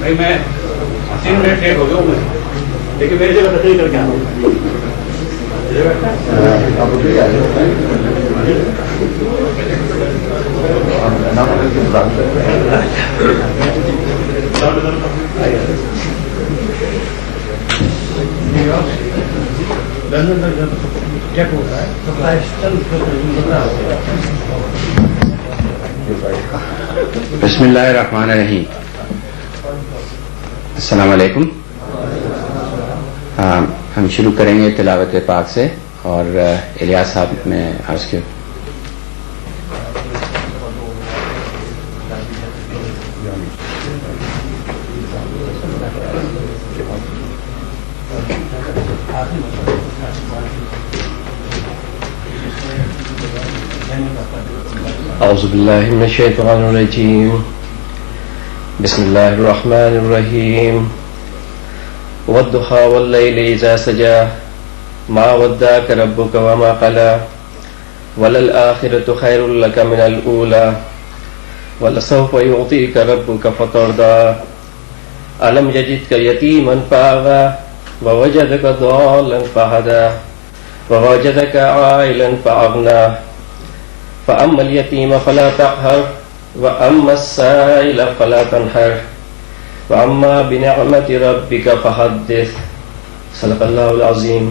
بھائی میں 3 minute late ہو گیا ہوں لیکن میری جگہ تقریر کر کے آنا ہوں. بسم اللہ الرحمن الرحیم. السلام علیکم. ہم شروع کریں گے تلاوت پاک سے اور الیاس صاحب میں عرض کیا. اعوذ باللہ من الشیطان الرجیم. بسم اللہ الرحمن الرحیم. والضحى واللیل اذا سجى ما ودعك ربك وما قلى وللآخرة خیر لك من الأولى ولسوف يعطيك ربك فترضى ألم يجدك يتيما فآوى ووجدك ضالا فهدى ووجدك عائلا فأغنى فأما اليتيم فلا تقهر وأما السائل فلا تنهر وأما بنعمة ربك فحدث. صدق اللہ العظیم.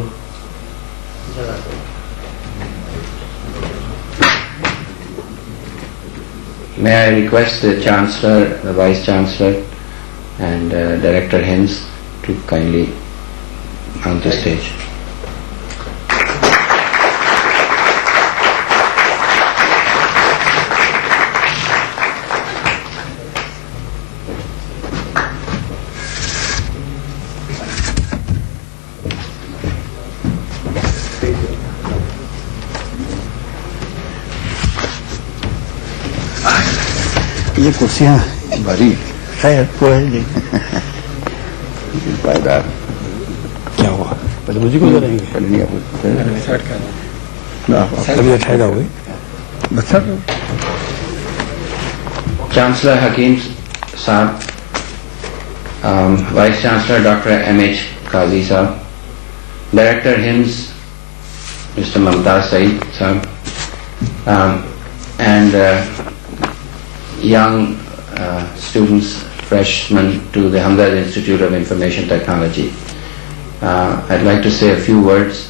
May I request the Chancellor, the Vice Chancellor and Director HIMS to kindly mount the stage. یہ کرسیاں بھاری خیر پائیدار. کیا ہوا پہلے مجھے کو کریں گے طبیعت ٹھہرا ہوئی. Chancellor Hakim Saab, Vice Chancellor Dr. M.H. Qazi Saab, Director HIMS Mr. Hamdard Saab, and young students, freshmen to the Hamdard Institute of Information Technology. I'd like to say a few words.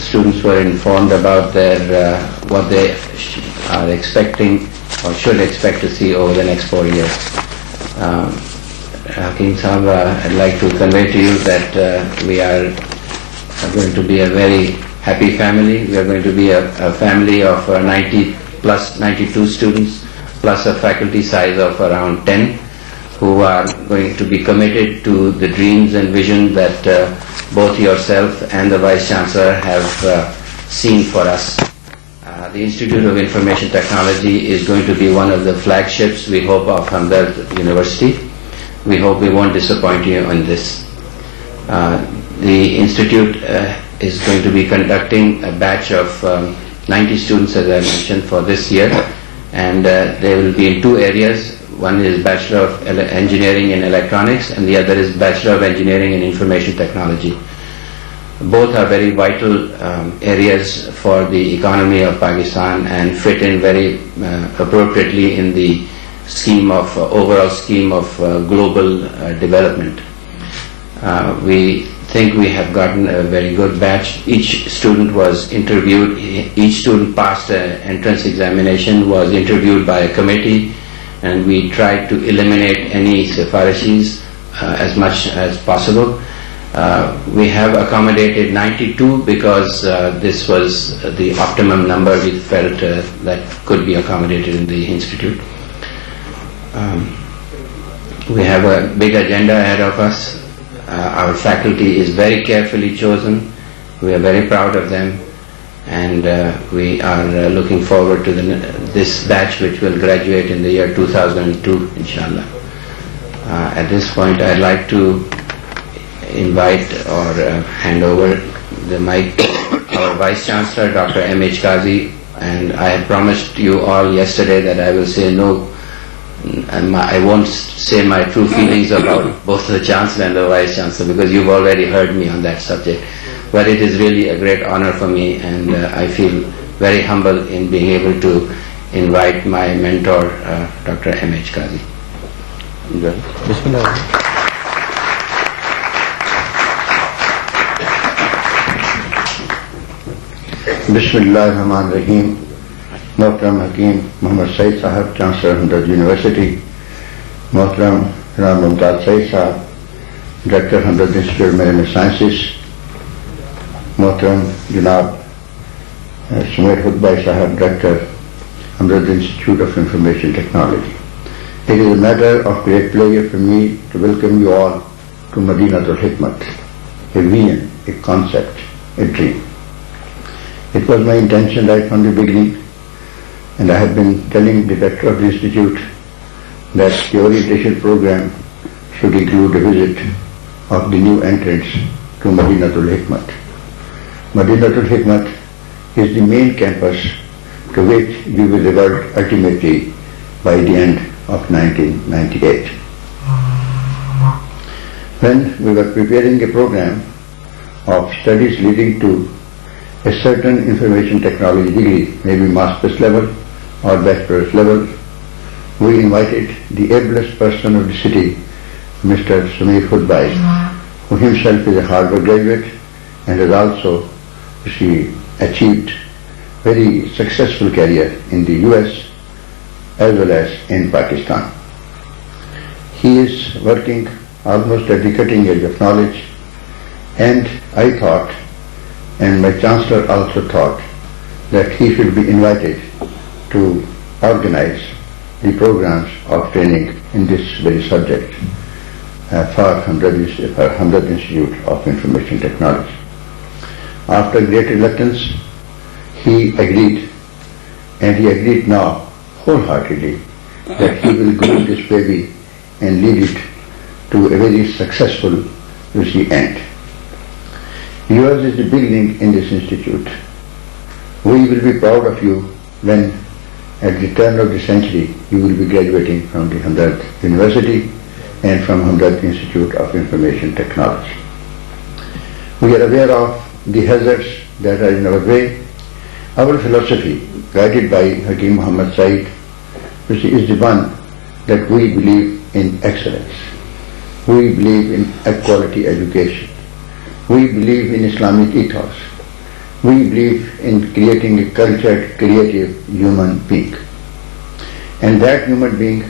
students were informed about their what they are expecting or should expect to see over the next 4 years. Hakim Sahab, I'd like to convey to you that we are going to be a very happy family. We are going to be a family of 92 students plus a faculty size of around 10 who are going to be committed to the dreams and vision that both yourself and the Vice Chancellor have seen for us. The Institute of Information Technology is going to be one of the flagships, we hope, of Hamdard University. We hope we won't disappoint you on this. The Institute is going to be conducting a batch of 90 students, as I mentioned, for this year, and they will be in 2 areas. One is Bachelor of Engineering in Electronics and the other is Bachelor of Engineering in Information Technology. Both are very vital areas for the economy of Pakistan and fit in very appropriately in the overall scheme of global development. We think we have gotten a very good batch. Each student was interviewed, each student passed an entrance examination, was interviewed by a committee, and we tried to eliminate any sifarishis as much as possible. We have accommodated 92 because this was the optimum number we felt that could be accommodated in the institute. We have a big agenda ahead of us. Our faculty is very carefully chosen. We are very proud of them, and we are looking forward to this batch which will graduate in the year 2002, inshallah. At this point, I'd like to invite or hand over the mic to our Vice Chancellor, Dr. M.H. Qazi, and I had promised you all yesterday that I will say no, I won't say my true feelings about both the Chancellor and the Vice Chancellor because you've already heard me on that subject. But it is really a great honor for me, and I feel very humble in being able to invite my mentor, Dr. M.H. Qazi. Bismillah. Bismillahirrahmanirrahim. Mohtaram Hakim Muhammad Saeed Sahab, Chancellor Hamdard University. Mohtaram Ram Hamdard Saeed Sahab, Director Hamdard Institute of Marine Sciences. Mohtaram Janab Sumair Hudbai Sahab, Director Hamdard Institute of Information Technology. It is a matter of great pleasure for me to welcome you all to Madinatul Hikmat, a vision, a concept, a dream. It was my intention right from the beginning, and I have been telling the director of the institute that the orientation program should include a visit of the new entrants to Madinatul Hikmat. Madinatul Hikmat is the main campus to which we will revert ultimately by the end of 1998. When we were preparing a program of studies leading to a certain information technology degree, maybe master's level or bachelor's level, we invited the ablest person of the city, Mr. Sumair Hudbai, who himself is a Harvard graduate and has also achieved very successful career in the US as well as in Pakistan. He is working almost at the cutting edge of knowledge, and I thought, and my Chancellor also thought, that he should be invited to organize the programs of training in this very subject for Hamdard Institute of Information Technology. After great reluctance, he agreed, and he agreed now wholeheartedly that he will groom this baby and lead it to a very successful, end. Yours is the beginning in this institute. We will be proud of you when, at the turn of the century, you will be graduating from the Hamdard University and from Hamdard Institute of Information Technology. We are aware of the hazards that are in our way. Our philosophy, guided by Hakim Muhammad Said, is the one that we believe in excellence. We believe in equality education. We believe in Islamic ethos. We believe in creating a cultured, creative human being. And that human being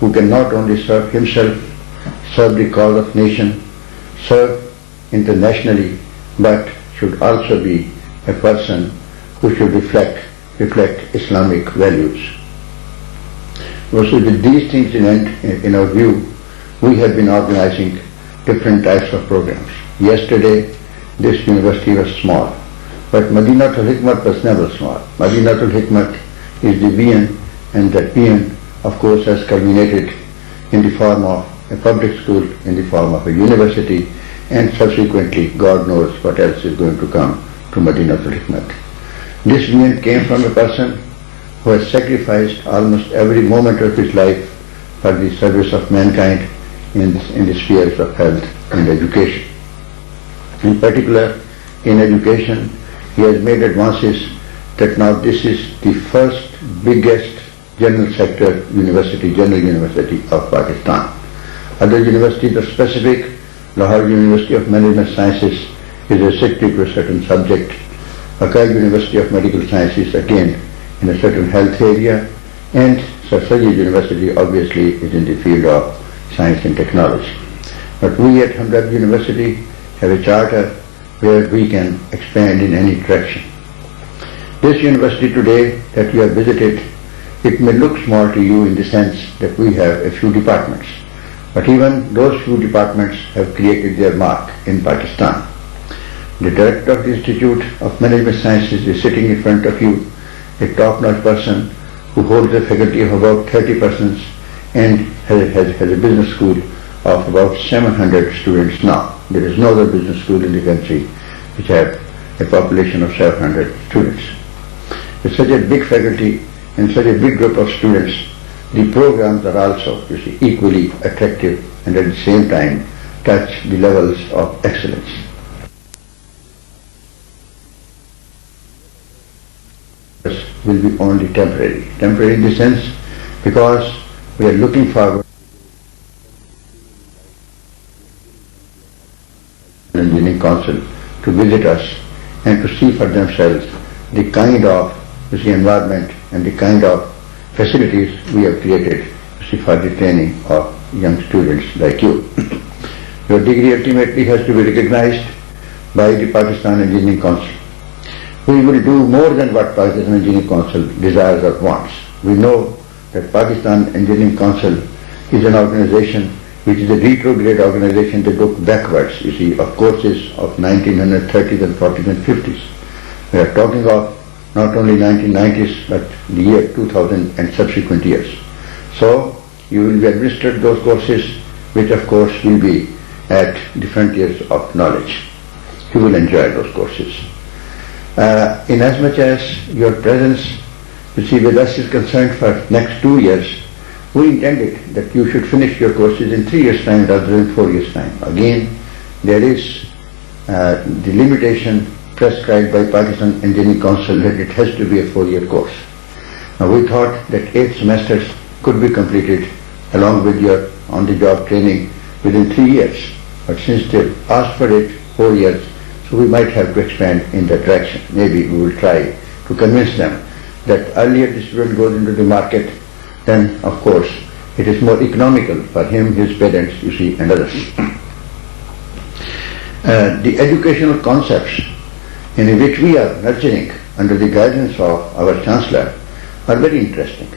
who can not only serve himself, serve the cause of nation, serve internationally, but should also be a person who should reflect Islamic values. So with these things in our view, we have been organizing different types of programs. Yesterday, this university was small, but Madinatul Hikmat was never small. Madinatul Hikmat is the vision, and that vision, of course, has culminated in the form of a public school, in the form of a university, and subsequently, God knows what else is going to come to Madinatul Hikmat. This vision came from a person who has sacrificed almost every moment of his life for the service of mankind in the spheres of health and education. In particular, in education, he has made advances that now this is the first biggest general sector university, general university of Pakistan. Other universities are specific. Lahore University of Management Sciences is restricted to a certain subject. Akai University of Medical Sciences again in a certain health area, and Sir Sajid University obviously is in the field of science and technology. But we at Hamdard University have a charter where we can expand in any direction. This university today that you have visited, it may look small to you in the sense that we have a few departments, but even those few departments have created their mark in Pakistan. The director of the Institute of Management Sciences is sitting in front of you, a top-notch person who holds a faculty of about 30 persons and has a business school of about 700 students now. There is no other business school in the country which have a population of 700 students. With such a big faculty and such a big group of students, the programs are also, equally attractive and at the same time touch the levels of excellence. Will be only temporary. Temporary in the sense because we are looking forward to the Engineering Council to visit us and to see for themselves the kind of environment and the kind of facilities we have created for the training of young students like you. Your degree ultimately has to be recognized by the Pakistan Engineering Council. We will do more than what Pakistan Engineering Council desires or wants. We know that Pakistan Engineering Council is an organization which is a retrograde organization that looks backwards, of courses of 1930s and 40s and 50s. We are talking of not only 1990s but the year 2000 and subsequent years. So you will be administered those courses which of course will be at the frontiers of knowledge. You will enjoy those courses. Inasmuch as your presence, with us is concerned for next 2 years, we intended that you should finish your courses in 3 years' time rather than 4 years' time. Again, there is the limitation prescribed by Pakistan Engineering Council that it has to be a 4-year course. Now we thought that 8 semesters could be completed along with your on-the-job training within 3 years. But since they asked for it 4 years, so we might have to expand in that direction. Maybe we will try to convince them that earlier the student goes into the market, then of course it is more economical for him, his parents, and others. The educational concepts in which we are nurturing under the guidance of our Chancellor are very interesting.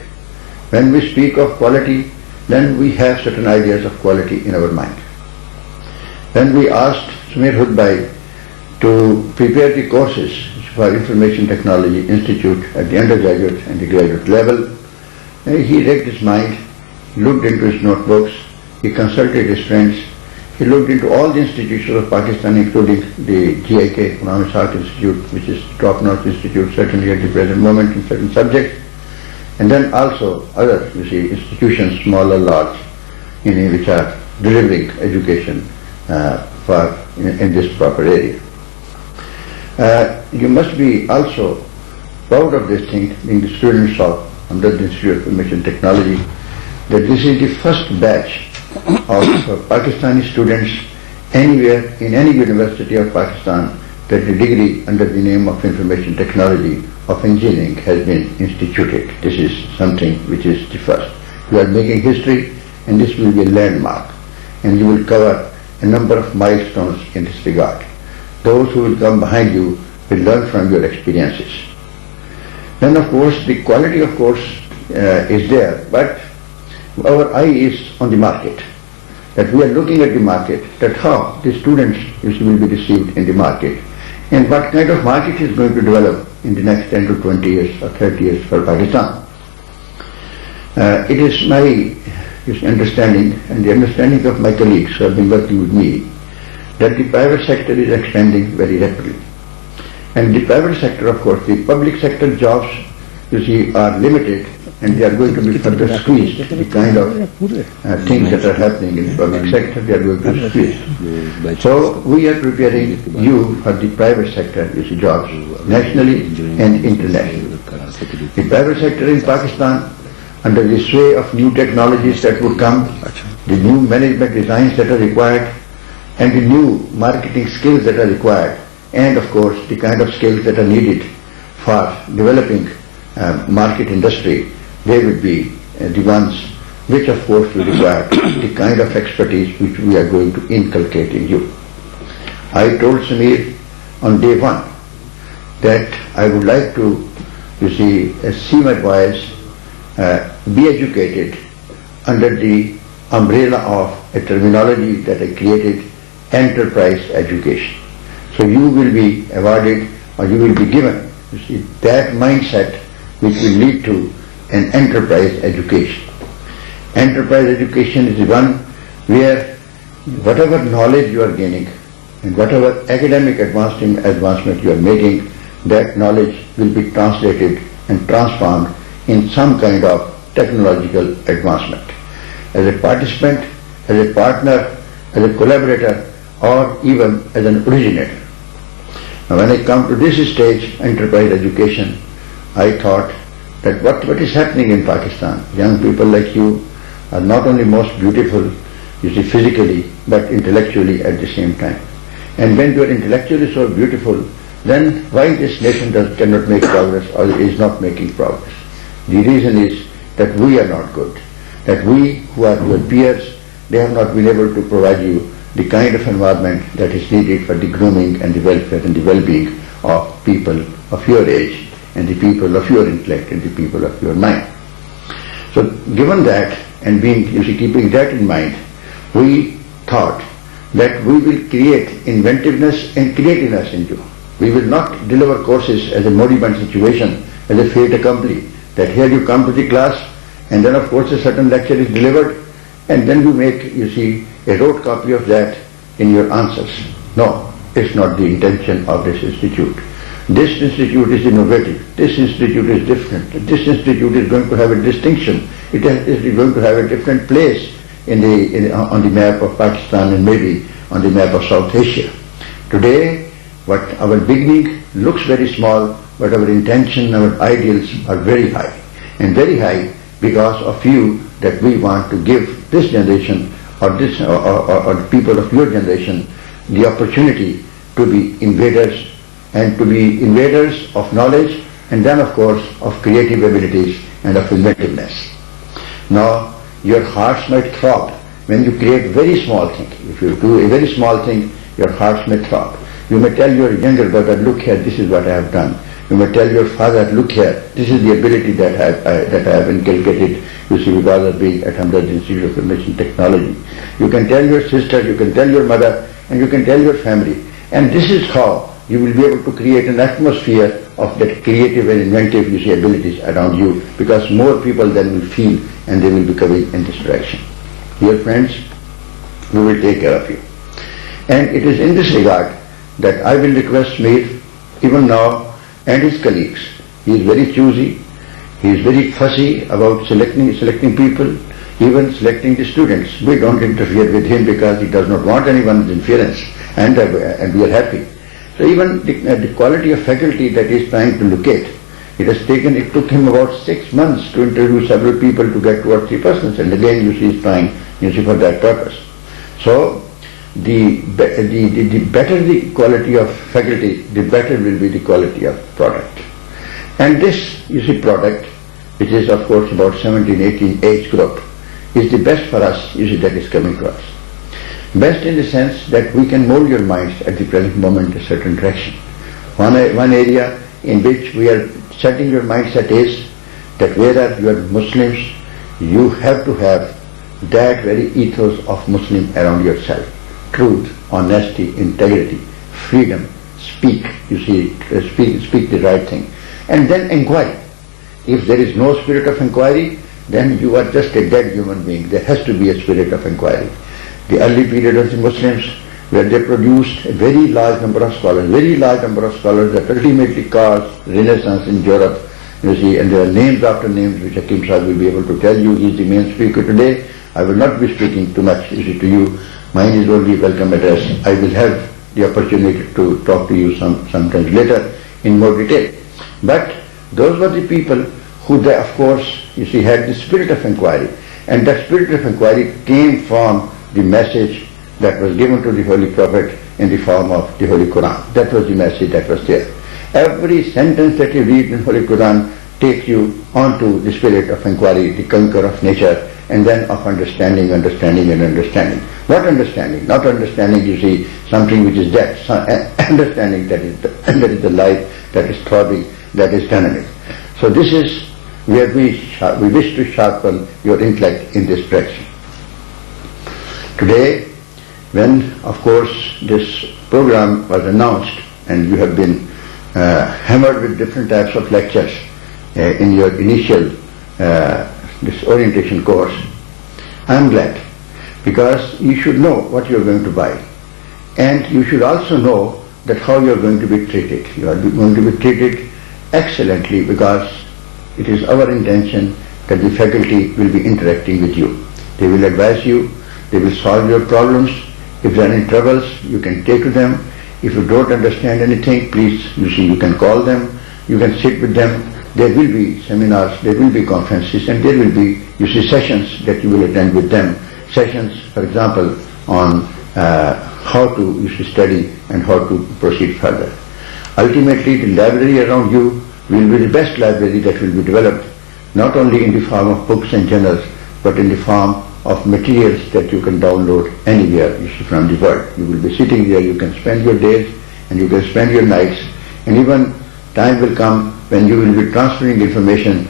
When we speak of quality, then we have certain ideas of quality in our mind. When we asked Samir Hudbai to prepare the courses for Information Technology Institute at the undergraduate and the graduate level. He racked his mind, looked into his notebooks, he consulted his friends, he looked into all the institutions of Pakistan, including the GIK, Economics Art Institute, which is top-notch institute certainly at the present moment in certain subjects, and then also other, institutions, small or large, which are delivering education in this proper area. You must be also proud of this thing, being the students of Hamdard Institute of Information Technology, that this is the first batch of Pakistani students anywhere in any university of Pakistan that the degree under the name of Information Technology of Engineering has been instituted. This is something which is the first. You are making history, and this will be a landmark, and you will cover a number of milestones in this regard. Those who will come behind you will learn from your experiences. Then of course the quality of course is there, but our eye is on the market, that we are looking at the market, that how the students will be received in the market, and what kind of market is going to develop in the next 10 to 20 years or 30 years for Pakistan. It is my understanding and the understanding of my colleagues who have been working with me that the private sector is expanding very rapidly. And the private sector, of course, the public sector jobs, are limited, and they are going to be further squeezed. The kind of things that are happening in the public sector, they are going to be squeezed. So we are preparing you for the private sector, jobs, nationally and internationally. The private sector in Pakistan, under the sway of new technologies that would come, the new management designs that are required, and the new marketing skills that are required, and of course the kind of skills that are needed for developing market industry, they would be the ones which of course will require the kind of expertise which we are going to inculcate in you. I told Samir on day one that I would like to, see my boys be educated under the umbrella of a terminology that I created, enterprise education. So you will be awarded, or you will be given, that mindset which will lead to an enterprise education. Enterprise education is the one where whatever knowledge you are gaining and whatever academic advancement you are making, that knowledge will be translated and transformed in some kind of technological advancement. As a participant, as a partner, as a collaborator, or even as an originator. Now when I come to this stage, enterprise education, I thought that what is happening in Pakistan, young people like you are not only most beautiful, physically, but intellectually at the same time. And when you are intellectually so beautiful, then why this nation cannot make progress or is not making progress? The reason is that we are not good, that we who are your peers, they have not been able to provide you the kind of environment that is needed for the grooming and the welfare and the well-being of people of your age and the people of your intellect and the people of your mind. So given that and keeping that in mind, we thought that we will create inventiveness and creativeness in you. We will not deliver courses as a moribund situation, as a fait accompli, that here you come to the class and then of course a certain lecture is delivered and then you make, a rote copy of that in your answers. No, it's not the intention of this institute. This institute is innovative. This institute is different. This institute is going to have a distinction. It is going to have a different place on the map of Pakistan and maybe on the map of South Asia. Today, what our beginning looks very small, but our intention, our ideals are very high. And very high because of you that we want to give this generation or the people of your generation the opportunity to be invaders and to be invaders of knowledge and then of course of creative abilities and of inventiveness. Now your hearts might throb when you create very small thing. If you do a very small thing, your hearts may throb. You may tell your younger brother, look here, this is what I have done. You may tell your father, look here, this is the ability that I have inculcated, because of being at Hamdard Institute of Information Technology. You can tell your sister, you can tell your mother, and you can tell your family. And this is how you will be able to create an atmosphere of that creative and inventive, abilities around you, because more people then will feel and they will be coming in this direction. Dear friends, we will take care of you. And it is in this regard that I will request Mir, even now, and his colleagues. He is very choosy, he is very fussy about selecting people, even selecting the students. We don't interfere with him because he does not want anyone's interference, and we are happy. So even the quality of faculty that he is trying to locate, it took him about 6 months to interview several people to get 2 or 3 persons, and again he is trying for that purpose. So the better the quality of faculty, the better will be the quality of product. And this, product, which is of course about 17-18 age group, is the best for us, that is coming to us. Best in the sense that we can mold your minds at the present moment in a certain direction. One area in which we are setting your mindset is that whereas you are Muslims, you have to have that very ethos of Muslim around yourself. Truth, honesty, integrity, freedom, speak the right thing. And then inquire. If there is no spirit of inquiry, then you are just a dead human being. There has to be a spirit of inquiry. The early period of the Muslims, where they produced a very large number of scholars that ultimately caused Renaissance in Europe, and there are names after names which Hakim Sahib will be able to tell you. He is the main speaker today. I will not be speaking too much, to you. Mine is only a welcome address. I will have the opportunity to talk to you sometimes later in more detail. But those were the people who, they, of course, had the spirit of inquiry. And that spirit of inquiry came from the message that was given to the Holy Prophet in the form of the Holy Quran. That was the message that was there. Every sentence that you read in the Holy Quran takes you onto the spirit of inquiry, the conquer of nature, and then of understanding. What understanding? Not understanding, something which is dead. Understanding that is the life, that is throbbing, that is dynamic. So this is where we wish to sharpen your intellect in this direction. Today, when of course this program was announced and you have been hammered with different types of lectures in your initial this orientation course, I am glad, because you should know what you are going to buy, and you should also know that how you are going to be treated. You are going to be treated excellently, because it is our intention that the faculty will be interacting with you. They will advise you, they will solve your problems. If there are any troubles, you can take to them. If you don't understand anything, please, you can call them, you can sit with them. There will be seminars, there will be conferences, and there will be, sessions that you will attend with them. Sessions, for example, on how to study and how to proceed further. Ultimately, the library around you will be the best library that will be developed, not only in the form of books and journals, but in the form of materials that you can download anywhere from the world. You will be sitting there, you can spend your days and you can spend your nights, and even time will come when you will be transferring information,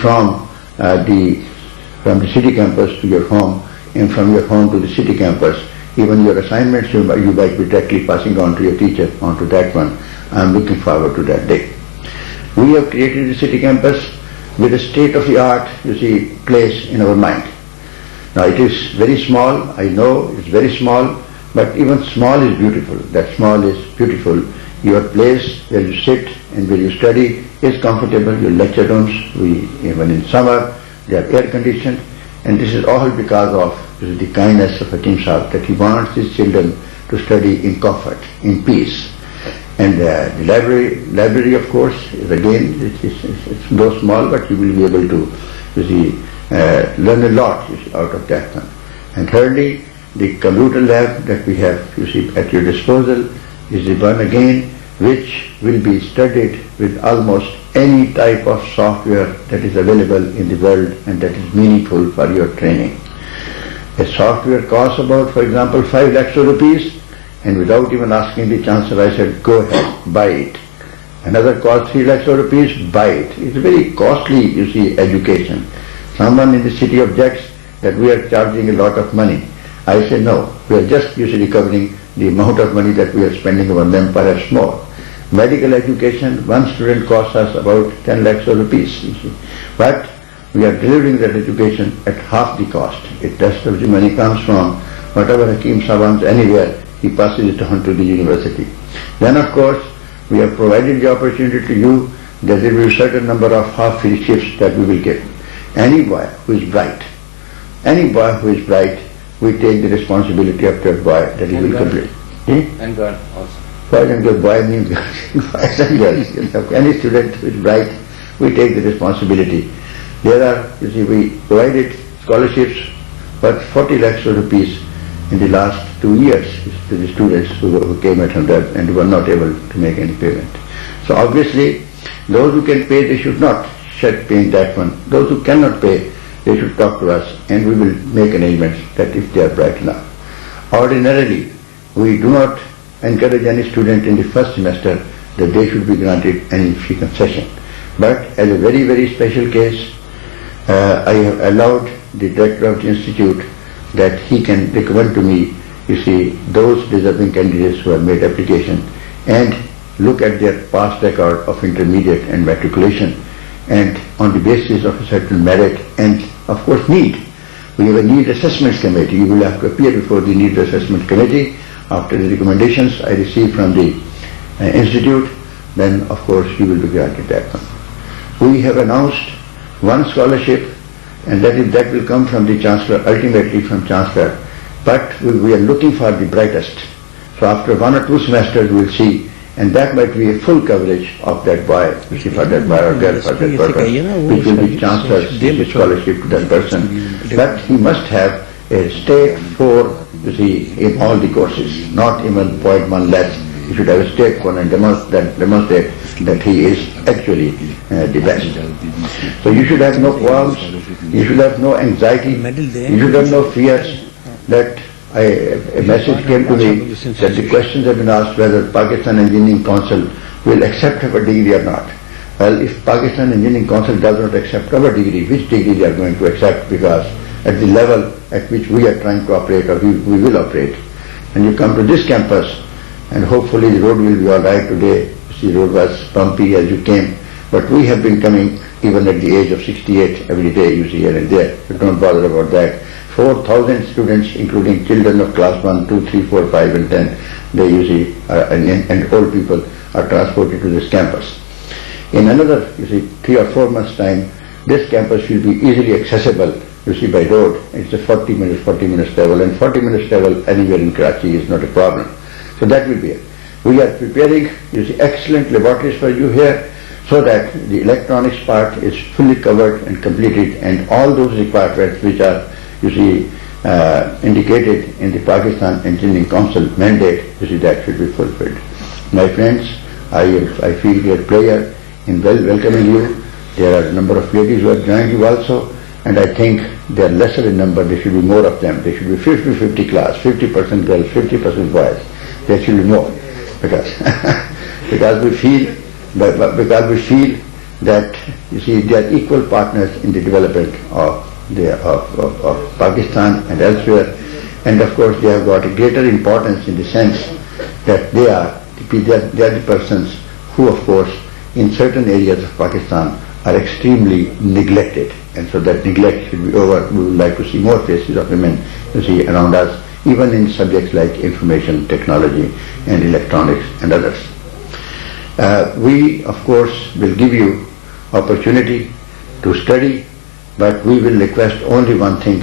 from the city campus to your home, and from your home to the city campus. Even your assignments you might be directly passing on to your teacher, onto that one. I am looking forward to that day. We have created the city campus with a state-of-the-art, place in our mind. Now it is very small, I know it's very small, but even small is beautiful. That small is beautiful. Your place where you sit and where you study is comfortable. Your lecture rooms, even in summer, they are air-conditioned, and this is all because of the kindness of Hakim Sahib, that he wants his children to study in comfort, in peace. And the library of course is again, it's though small, but you will be able to learn a lot out of that one. And thirdly, the computer lab that we have at your disposal is the one again which will be studied with almost any type of software that is available in the world and that is meaningful for your training. A software costs about, for example, 5 lakhs of rupees, and without even asking the chancellor, I said, go ahead, buy it. Another costs 3 lakhs of rupees, buy it. It's a very costly, education. Someone in the city objects that we are charging a lot of money. I say no, we are just covering the amount of money that we are spending on them, perhaps more. Medical education, one student costs us about 10 lakhs of rupees, you see. But we are delivering that education at half the cost. It rest of the money comes from whatever Hakim Sahib wants anywhere, he passes it on to the university. Then of course, we have provided the opportunity to you that there will be a certain number of half-free shifts that we will give. Any boy who is bright, we take the responsibility of that boy that he will complete. And God also. Boys and girls, boy means boys and girls. Any student who is bright, we take the responsibility. There are, you see, we provided scholarships worth 40 lakhs of rupees in the last 2 years to the students who came at Hamdard and were not able to make any payment. So obviously, those who can pay, they should not shed paying that one. Those who cannot pay, they should talk to us and we will make arrangements that if they are bright enough. Ordinarily, we do not encourage any student in the first semester that they should be granted any free concession. But as a very, very special case, I have allowed the director of the institute that he can recommend to me, you see, those deserving candidates who have made application and look at their past record of intermediate and matriculation, and on the basis of a certain merit and of course need. We have a need assessment committee. You will have to appear before the need assessment committee after the recommendations I receive from the institute. Then of course you will be granted that one. We have announced one scholarship, and that will come from the Chancellor, ultimately from Chancellor, but we are looking for the brightest. So after 1 or 2 semesters we will see, and that might be a full coverage of that boy, you see, for that boy or girl, for that purpose, which will be Chancellor's scholarship to that person. But he must have a state 4, you see, in all the courses, not even 0.1 less. He should have a state 4 and demonstrate that he is actually the best. So you should have no qualms, you should have no anxiety, you should have no fears. That a message came to me that the questions have been asked whether Pakistan Engineering Council will accept our degree or not. Well, if Pakistan Engineering Council does not accept our degree, which degree they are going to accept? Because at the level at which we are trying to operate, or we will operate, and you come to this campus, and hopefully the road will be all right today. You see, the road was bumpy as you came, but we have been coming even at the age of 68 every day, you see, here and there. So don't bother about that. 4,000 students, including children of class 1, 2, 3, 4, 5 and 10, they usually, and old people are transported to this campus. In another, you see, 3 or 4 months' time, this campus will be easily accessible, you see, by road. It's a 40 minutes travel, and 40 minutes travel anywhere in Karachi is not a problem. So that will be it. We are preparing, you see, excellent laboratories for you here, so that the electronics part is fully covered and completed, and all those requirements which are, you see, indicated in the Pakistan Engineering Council mandate, you see, that should be fulfilled. My friends, I feel great pleasure in welcoming you. There are a number of ladies who have joined you also, and I think they are lesser in number. There should be more of them. There should be 50-50 class, 50% girls, 50% boys. There should be more, because we feel that, you see, they are equal partners in the development of Pakistan and elsewhere, and of course they have got a greater importance in the sense that they are the persons who, of course, in certain areas of Pakistan are extremely neglected, and so that neglect should be over. We would like to see more faces of women, you see, around us, even in subjects like information technology and electronics and others. We, of course, will give you opportunity to study, but we will request only one thing,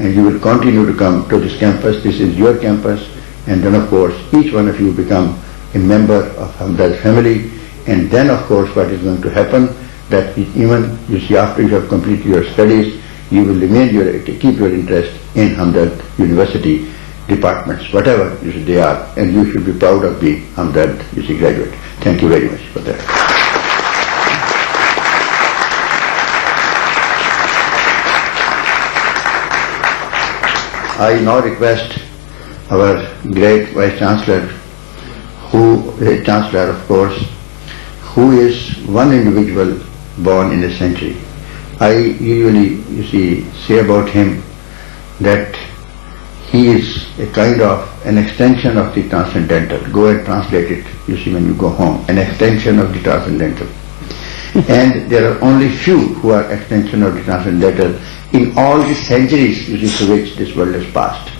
and you will continue to come to this campus. This is your campus, and then of course each one of you become a member of Hamdard's family, and then of course what is going to happen, that even, you see, after you have completed your studies, you will keep your interest in Hamdard University, departments, whatever they are, and you should be proud of being Hamdard graduate. Thank you very much for that. I now request our great Vice Chancellor, who is Chancellor, of course, who is one individual born in a century. I usually, say about him that he is a kind of an extension of the transcendental. Go and translate it, when you go home, an extension of the transcendental. And there are only few who are extension of the transcendental in all the centuries, through which this world has passed.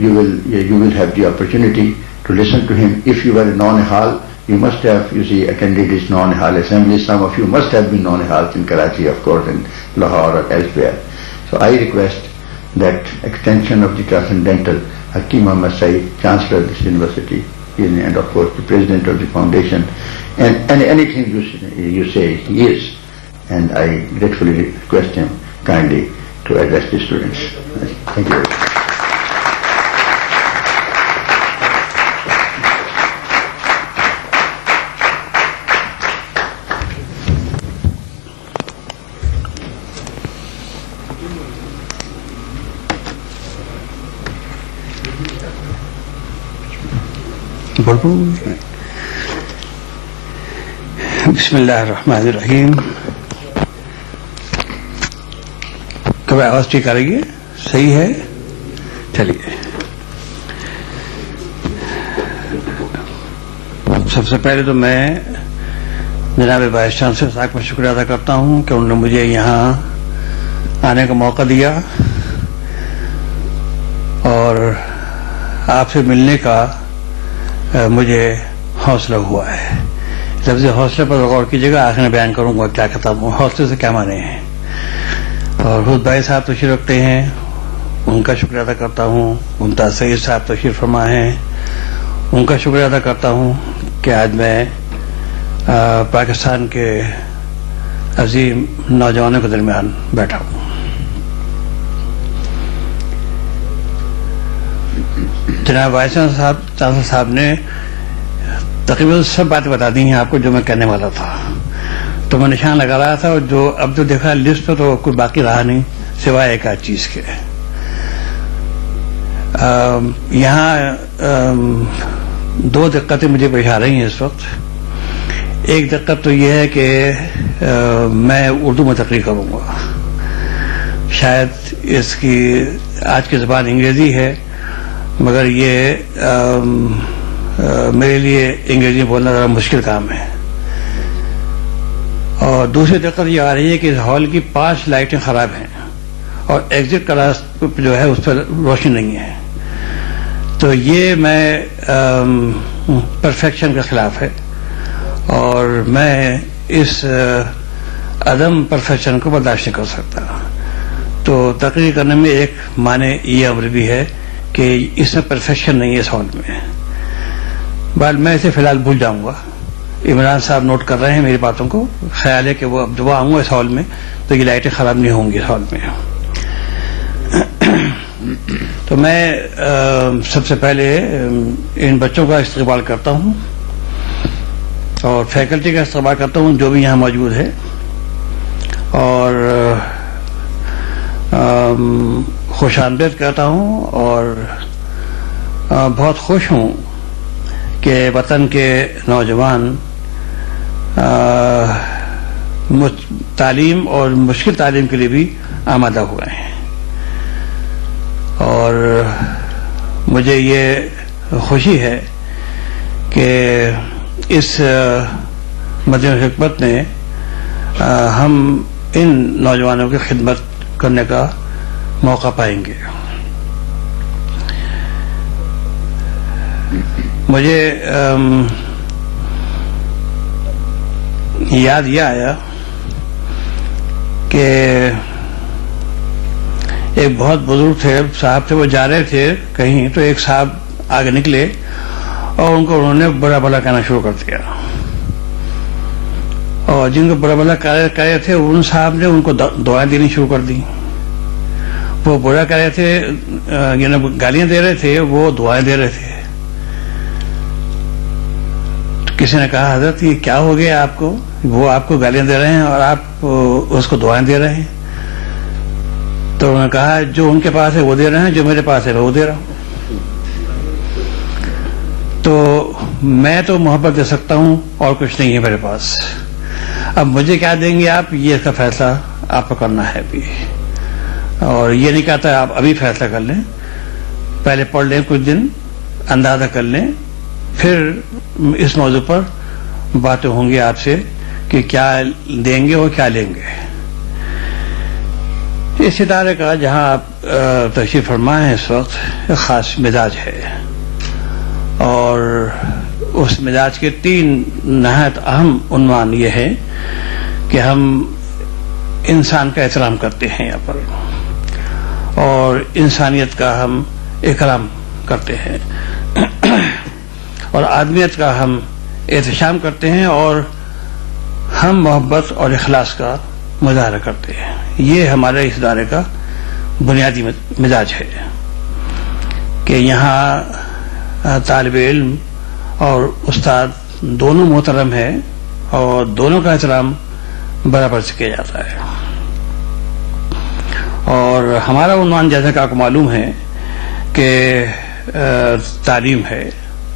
You will have the opportunity to listen to him. If you were a non-Nihal, you must have, attended his non-Nihal assembly. Some of you must have been non-Nihals in Karachi, of course, in Lahore or elsewhere. So I request that extension of the transcendental, Hakim Muhammad Saeed, Chancellor of this university, and of course the President of the Foundation, and anything you say, he is. And I gratefully request him kindly to address the students. Thank you very much. بسم اللہ الرحمن الرحیم. کبھی آواز ٹھیک آ رہی ہے؟ صحیح ہے؟ چلیے. سب سے پہلے تو میں جناب وائس چانسلر صاحب کا شکریہ ادا کرتا ہوں کہ انہوں نے مجھے یہاں آنے کا موقع دیا اور آپ سے ملنے کا مجھے حوصلہ ہوا ہے. لفظ حوصلے پر غور کیجیے گا، آخر میں بیان کروں گا کیا کہتا ہوں، حوصلے سے کیا مانے ہیں. اور خود بھائی صاحب تشریف رکھتے ہیں، ان کا شکریہ ادا کرتا ہوں. ممتاز سعید صاحب تشریف فرما ہیں، ان کا شکریہ ادا کرتا ہوں کہ آج میں پاکستان کے عظیم نوجوانوں کے درمیان بیٹھا ہوں. جناب وائس چانسلر صاحب نے تقریباً سب باتیں بتا دی ہیں آپ کو جو میں کہنے والا تھا. تو میں نشان لگا رہا تھا، اور جو اب جو دیکھا لسٹ تو کوئی باقی رہا نہیں سوائے ایک آدھ چیز کے. یہاں دو دقتیں مجھے پیش آ رہی ہیں اس وقت. ایک دقت تو یہ ہے کہ میں اردو میں تقریر کروں گا. شاید اس کی آج کی زبان انگریزی ہے، مگر یہ میرے لیے انگریزی بولنا ذرا مشکل کام ہے. اور دوسری دقت یہ آ رہی ہے کہ اس ہال کی 5 لائٹیں خراب ہیں اور ایگزٹ کلاس جو ہے اس پر روشنی نہیں ہے. تو یہ میں پرفیکشن کے خلاف ہے اور میں اس عدم پرفیکشن کو برداشت نہیں کر سکتا. تو تقریر کرنے میں ایک معنی یہ امر بھی ہے کہ اس میں پرفیکشن نہیں ہے اس ہال میں. بات میں اسے فی الحال بھول جاؤں گا. عمران صاحب نوٹ کر رہے ہیں میری باتوں کو. خیال ہے کہ وہ اب جب آؤں گا اس ہال میں تو یہ لائٹیں خراب نہیں ہوں گی اس ہال میں. تو میں سب سے پہلے ان بچوں کا استقبال کرتا ہوں اور فیکلٹی کا استقبال کرتا ہوں جو بھی یہاں موجود ہے. اور خوش آمدید کہتا ہوں اور بہت خوش ہوں کہ وطن کے نوجوان تعلیم اور مشکل تعلیم کے لیے بھی آمادہ ہوئے ہیں. اور مجھے یہ خوشی ہے کہ اس مدینہ حکمت میں ہم ان نوجوانوں کی خدمت کرنے کا موقع پائیں گے. مجھے یاد یہ آیا کہ ایک بہت بزرگ تھے صاحب تھے، وہ جا رہے تھے کہیں تو ایک صاحب آگے نکلے اور ان کو انہوں نے برا بھلا کہنا شروع کر دیا. اور جن کو برا بھلا کہہ رہے تھے ان صاحب نے ان کو دعائیں دینی شروع کر دی. وہ برا کر رہے تھے، یعنی گالیاں دے رہے تھے، وہ دعائیں دے رہے تھے. تو کسی نے کہا حضرت یہ کیا ہو گیا آپ کو؟ وہ آپ کو گالیاں دے رہے ہیں اور آپ اس کو دعائیں دے رہے ہیں. تو انہوں نے کہا جو ان کے پاس ہے وہ دے رہے ہیں، جو میرے پاس ہے وہ دے رہا ہوں. تو میں تو محبت دے سکتا ہوں اور کچھ نہیں ہے میرے پاس. اب مجھے کیا دیں گے آپ، یہ اس کا فیصلہ آپ کو کرنا ہے ابھی. اور یہ نہیں کہتا آپ ابھی فیصلہ کر لیں، پہلے پڑھ لیں، کچھ دن اندازہ کر لیں، پھر اس موضوع پر باتیں ہوں گی آپ سے کہ کیا دیں گے اور کیا لیں گے. اس ادارے کا جہاں آپ تشریف فرما ہے اس وقت ایک خاص مزاج ہے، اور اس مزاج کے 3 نہایت اہم عنوان یہ ہے کہ ہم انسان کا احترام کرتے ہیں یہاں پر، اور انسانیت کا ہم اکرام کرتے ہیں، اور آدمیت کا ہم احتشام کرتے ہیں، اور ہم محبت اور اخلاص کا مظاہرہ کرتے ہیں. یہ ہمارے اس ادارے کا بنیادی مزاج ہے کہ یہاں طالب علم اور استاد دونوں محترم ہیں اور دونوں کا احترام برابر سے کیا جاتا ہے. اور ہمارا عنوان جیسا کہ آپ کو معلوم ہے کہ تعلیم ہے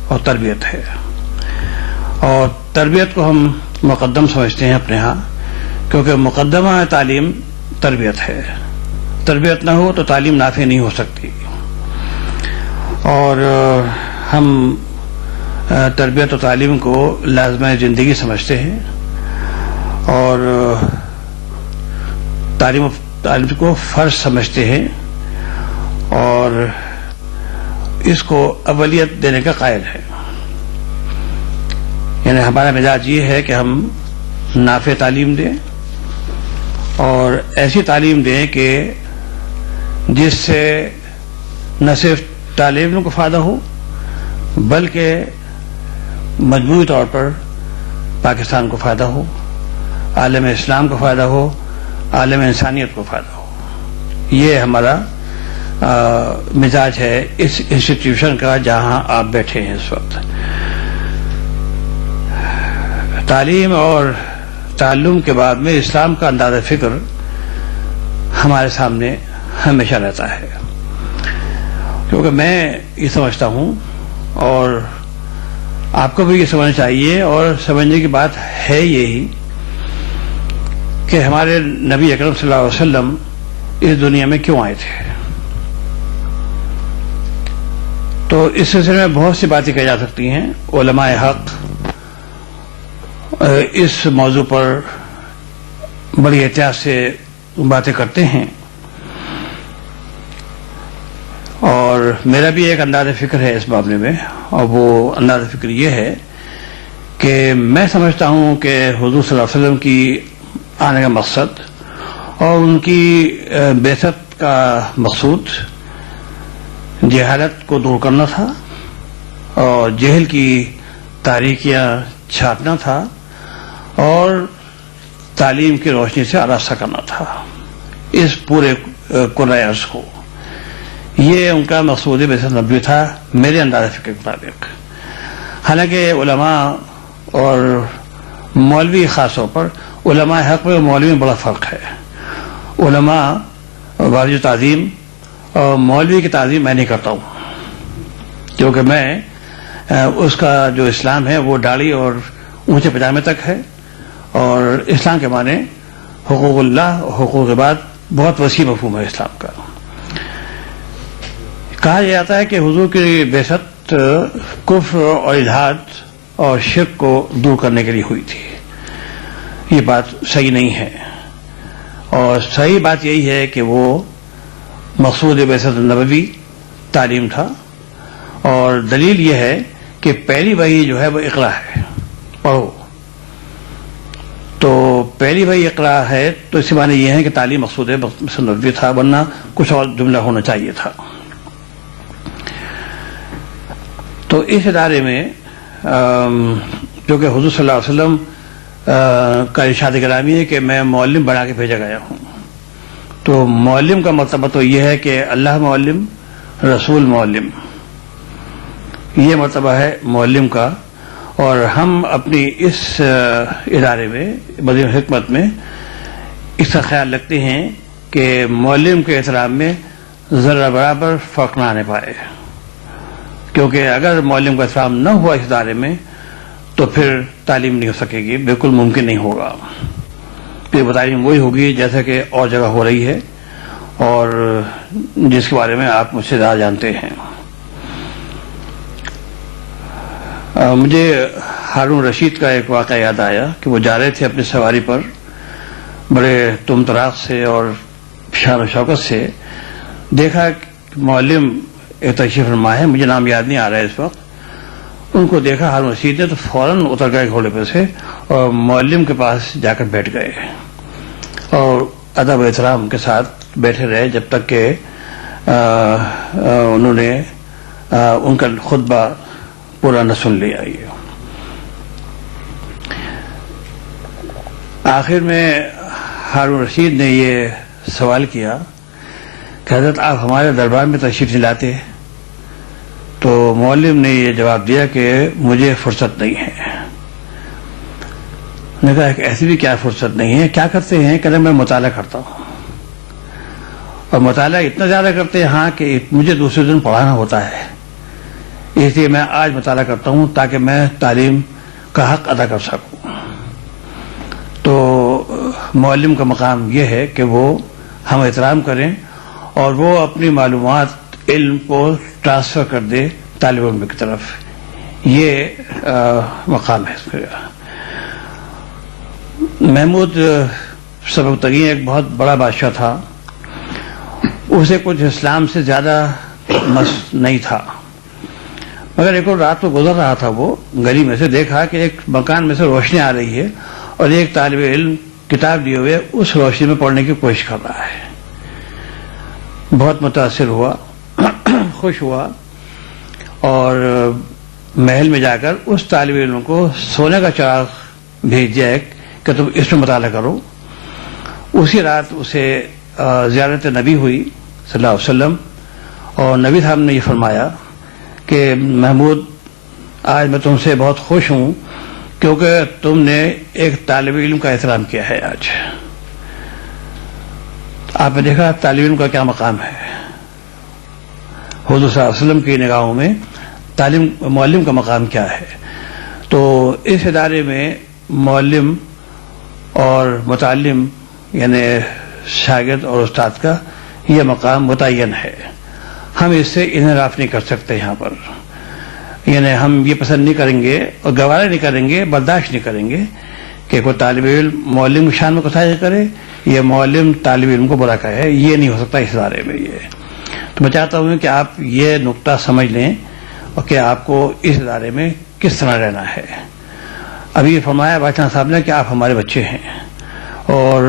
اور تربیت ہے، اور تربیت کو ہم مقدم سمجھتے ہیں اپنے ہاں، کیونکہ مقدمہ تعلیم تربیت ہے. تربیت نہ ہو تو تعلیم نافع نہیں ہو سکتی. اور ہم تربیت و تعلیم کو لازمہ زندگی سمجھتے ہیں، اور تعلیم کو فرض سمجھتے ہیں، اور اس کو اولیت دینے کا قائل ہے. یعنی ہمارا مزاج یہ ہے کہ ہم نافع تعلیم دیں، اور ایسی تعلیم دیں کہ جس سے نہ صرف طالب علم کو فائدہ ہو بلکہ مجموعی طور پر پاکستان کو فائدہ ہو، عالم اسلام کو فائدہ ہو، عالم انسانیت کو فائدہ ہو. یہ ہمارا مزاج ہے اس انسٹیٹیوشن کا جہاں آپ بیٹھے ہیں اس وقت. تعلیم اور تعلم کے بعد میں اسلام کا انداز فکر ہمارے سامنے ہمیشہ رہتا ہے، کیونکہ میں یہ سمجھتا ہوں اور آپ کو بھی یہ سمجھنا چاہیے، اور سمجھنے کی بات ہے یہی کہ ہمارے نبی اکرم صلی اللہ علیہ وسلم اس دنیا میں کیوں آئے تھے. تو اس سلسلے میں بہت سی باتیں کہی جا سکتی ہیں. علماء حق اس موضوع پر بڑی احتیاط سے باتیں کرتے ہیں، اور میرا بھی ایک انداز فکر ہے اس معاملے میں، اور وہ انداز فکر یہ ہے کہ میں سمجھتا ہوں کہ حضور صلی اللہ علیہ وسلم کی آنے کا مقصد اور ان کی بعثت کا مقصود جہالت کو دور کرنا تھا، اور جہل کی تاریکیاں چھاپنا تھا، اور تعلیم کی روشنی سے آراستہ کرنا تھا اس پورے قرآن ارض کو. یہ ان کا مقصود بعثت نبوی تھا میرے انداز فکر کے مطابق. حالانکہ علماء اور مولوی خاص طور پر علماء حق میں اور مولوی میں بڑا فرق ہے. علماء واجب تعظیم اور مولوی کی تعظیم میں نہیں کرتا ہوں، کیونکہ میں اس کا جو اسلام ہے وہ داڑھی اور اونچے پجامے تک ہے، اور اسلام کے معنی حقوق اللہ، حقوق کے بعد بہت وسیع مفہوم ہے اسلام کا. کہا جاتا ہے کہ حضور کی بعثت کفر اور الحاد اور شرک کو دور کرنے کے لیے ہوئی تھی. یہ بات صحیح نہیں ہے، اور صحیح بات یہی ہے کہ وہ مقصود بعثت نبوی تعلیم تھا. اور دلیل یہ ہے کہ پہلی وحی جو ہے وہ اقرا ہے، پڑھو. تو پہلی وحی اقرا ہے تو اس کے معنی یہ ہے کہ تعلیم مقصود بعثت نبوی تھا، ورنہ کچھ اور جملہ ہونا چاہیے تھا. تو اس ادارے میں جو کہ حضور صلی اللہ علیہ وسلم کا ارشاد گرامی ہے کہ میں معلم بنا کے بھیجا گیا ہوں، تو معلم کا مرتبہ تو یہ ہے کہ اللہ معلم، رسول معلم، یہ مرتبہ ہے معلم کا. اور ہم اپنی اس ادارے میں بدین حکمت میں اس کا خیال رکھتے ہیں کہ معلم کے احترام میں ذرہ برابر فرق نہ آنے پائے، کیونکہ اگر معلم کا احترام نہ ہوا اس ادارے میں تو پھر تعلیم نہیں ہو سکے گی، بالکل ممکن نہیں ہوگا. پھر تعلیم وہی ہوگی جیسا کہ اور جگہ ہو رہی ہے اور جس کے بارے میں آپ مجھ سے زیادہ جانتے ہیں. مجھے ہارون رشید کا ایک واقعہ یاد آیا کہ وہ جا رہے تھے اپنی سواری پر، بڑے تم طراق سے اور شان و شوکت سے. دیکھا کہ معلم ایک تشریف فرما ہے، مجھے نام یاد نہیں آ رہا ہے اس وقت. ان کو دیکھا ہارون رشید نے تو فوراً اتر گئے گھوڑے پہ سے اور معلم کے پاس جا کر بیٹھ گئے اور ادب و احترام کے ساتھ بیٹھے رہے جب تک کہ انہوں نے ان کا خطبہ پورا نہ سن لیا. آخر میں ہارون رشید نے یہ سوال کیا کہ حضرت آپ ہمارے دربار میں تشریف نہیں لاتے؟ تو معلم نے یہ جواب دیا کہ مجھے فرصت نہیں ہے. نے کہا کہ ایسی بھی کیا فرصت نہیں ہے، کیا کرتے ہیں؟ کہ میں مطالعہ کرتا ہوں، اور مطالعہ اتنا زیادہ کرتے ہیں ہاں کہ مجھے دوسرے دن پڑھانا ہوتا ہے، اس لیے میں آج مطالعہ کرتا ہوں تاکہ میں تعلیم کا حق ادا کر سکوں. تو معلم کا مقام یہ ہے کہ وہ ہم احترام کریں اور وہ اپنی معلومات، علم کو ٹرانسفر کر دے طالب علم کی طرف. یہ مقام ہے اس کا. محمود سبکتگین ایک بہت بڑا بادشاہ تھا، اسے کچھ اسلام سے زیادہ مس نہیں تھا، مگر ایک اور رات کو گزر رہا تھا، وہ گلی میں سے دیکھا کہ ایک مکان میں سے روشنی آ رہی ہے اور ایک طالب علم کتاب لیے ہوئے اس روشنی میں پڑھنے کی کوشش کر رہا ہے. بہت متاثر ہوا، خوش ہوا اور محل میں جا کر اس طالب علم کو سونے کا چراغ بھیج دیا کہ تم اس میں مطالعہ کرو. اسی رات اسے زیارت نبی ہوئی صلی اللہ علیہ وسلم، اور نبی صاحب نے یہ فرمایا کہ محمود آج میں تم سے بہت خوش ہوں کیونکہ تم نے ایک طالب علم کا احترام کیا ہے. آج آپ نے دیکھا طالب علم کا کیا مقام ہے. حضور صلی اللہ علیہ وسلم کی نگاہوں میں معلم کا مقام کیا ہے. تو اس ادارے میں معلم اور متعلم یعنی شاگرد اور استاد کا یہ مقام متعین ہے. ہم اس سے انحراف نہیں کر سکتے. یہاں پر یعنی ہم یہ پسند نہیں کریں گے اور گوارا نہیں کریں گے، برداشت نہیں کریں گے کہ کوئی طالب علم معلم کی شان میں کوتاہی کرے یا معلم طالب علم کو برا کہے. یہ نہیں ہو سکتا اس ادارے میں. یہ تو میں چاہتا ہوں کہ آپ یہ نقطہ سمجھ لیں اور کہ آپ کو اس ادارے میں کس طرح رہنا ہے. ابھی فرمایا بادشاہ صاحب نے کہ آپ ہمارے بچے ہیں، اور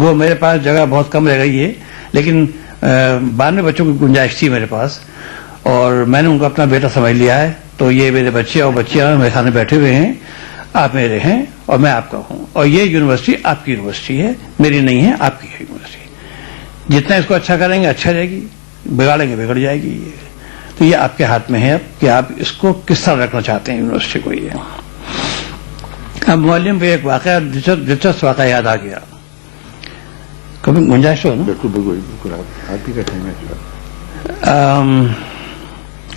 گو میرے پاس جگہ بہت کم رہ گئی ہے لیکن 92 بچوں کی گنجائش تھی میرے پاس، اور میں نے ان کو اپنا بیٹا سمجھ لیا ہے. تو یہ میرے بچے اور بچیاں میرے سامنے بیٹھے ہوئے ہیں، آپ میرے ہیں اور میں آپ کا ہوں، اور یہ یونیورسٹی آپ کی یونیورسٹی ہے، میری نہیں ہے، آپ کی ہے یونیورسٹی. جتنا اس کو اچھا کریں گے اچھا رہے گی، بگاڑیں گے بگڑ جائے گی. تو یہ آپ کے ہاتھ میں ہے کہ آپ اس کو کس طرح رکھنا چاہتے ہیں یونیورسٹی کو. یہ اب معلم پہ ایک واقعہ دلچسپ واقعہ یاد آ گیا. کبھی گنجائش ہو نا. بالکل آپ ہی کا ٹائم ہے.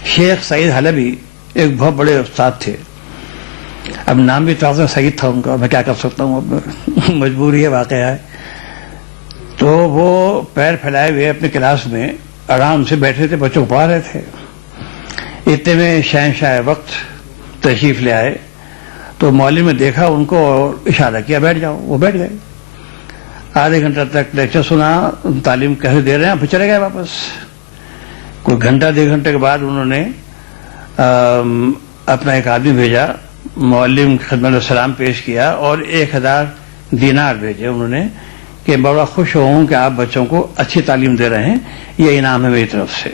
شیخ سعید حلبی ایک بہت بڑے استاد تھے. اب نام بھی تازہ سعید تھا ان کا، میں کیا کر سکتا ہوں، اب مجبوری ہے، واقعہ ہے. تو وہ پیر پھیلائے ہوئے اپنے کلاس میں آرام سے بیٹھے تھے، بچوں کو پڑھا رہے تھے. اتنے میں شہنشاہ وقت تشریف لے آئے تو معلم نے دیکھا ان کو اور اشارہ کیا بیٹھ جاؤ. وہ بیٹھ گئے. آدھے گھنٹہ تک لیکچر سنا، تعلیم کیسے دے رہے ہیں، پھر چلے گئے واپس. کوئی گھنٹہ 1.5 گھنٹے کے بعد انہوں نے اپنا ایک آدمی بھیجا، معلم کی خدمت میں سلام پیش کیا اور 1000 دینار بھیجے انہوں نے کہ بڑا خوش ہوں کہ آپ بچوں کو اچھی تعلیم دے رہے ہیں، یہ انعام ہے میری طرف سے.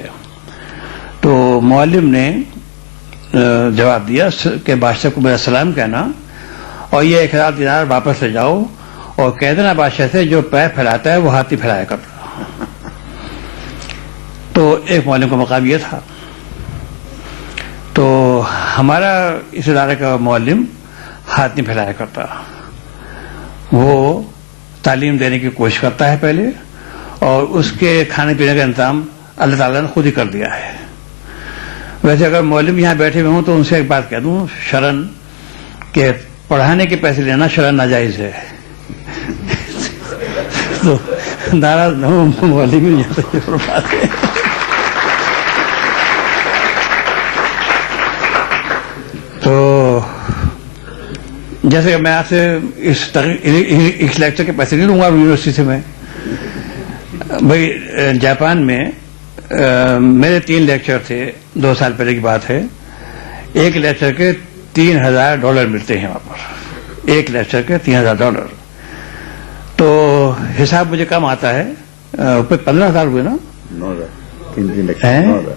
تو معلم نے جواب دیا کہ بادشاہ کو میرا سلام کہنا اور یہ 1000 دینار واپس لے جاؤ اور کہہ دینا بادشاہ سے جو پیر پھیلاتا ہے وہ ہاتھ ہی پھیلایا کرتا. تو ایک معلم کا مقام یہ تھا. تو ہمارا اس ادارے کا معلم ہاتھ نہیں پھیلایا کرتا, وہ تعلیم دینے کی کوشش کرتا ہے پہلے, اور اس کے کھانے پینے کا انتظام اللہ تعالیٰ نے خود ہی کر دیا ہے. ویسے اگر معلم یہاں بیٹھے ہوئے ہوں تو ان سے ایک بات کہہ دوں شرن, کہ پڑھانے کے پیسے لینا شرن ناجائز ہے. تو ناراض نہ ہو معلم ہی یہاں تک فرماتے ہیں. تو جیسے کہ میں آپ سے اس لیکچر کے پیسے نہیں لوں گا یونیورسٹی سے. میں بھائی جاپان میں میرے 3 لیکچر تھے, 2 سال پہلے کی بات ہے. ایک لیکچر کے $3,000 ملتے ہیں وہاں پر, ایک لیکچر کے $3,000. تو حساب مجھے کم آتا ہے, 15,000 ہوئے نا,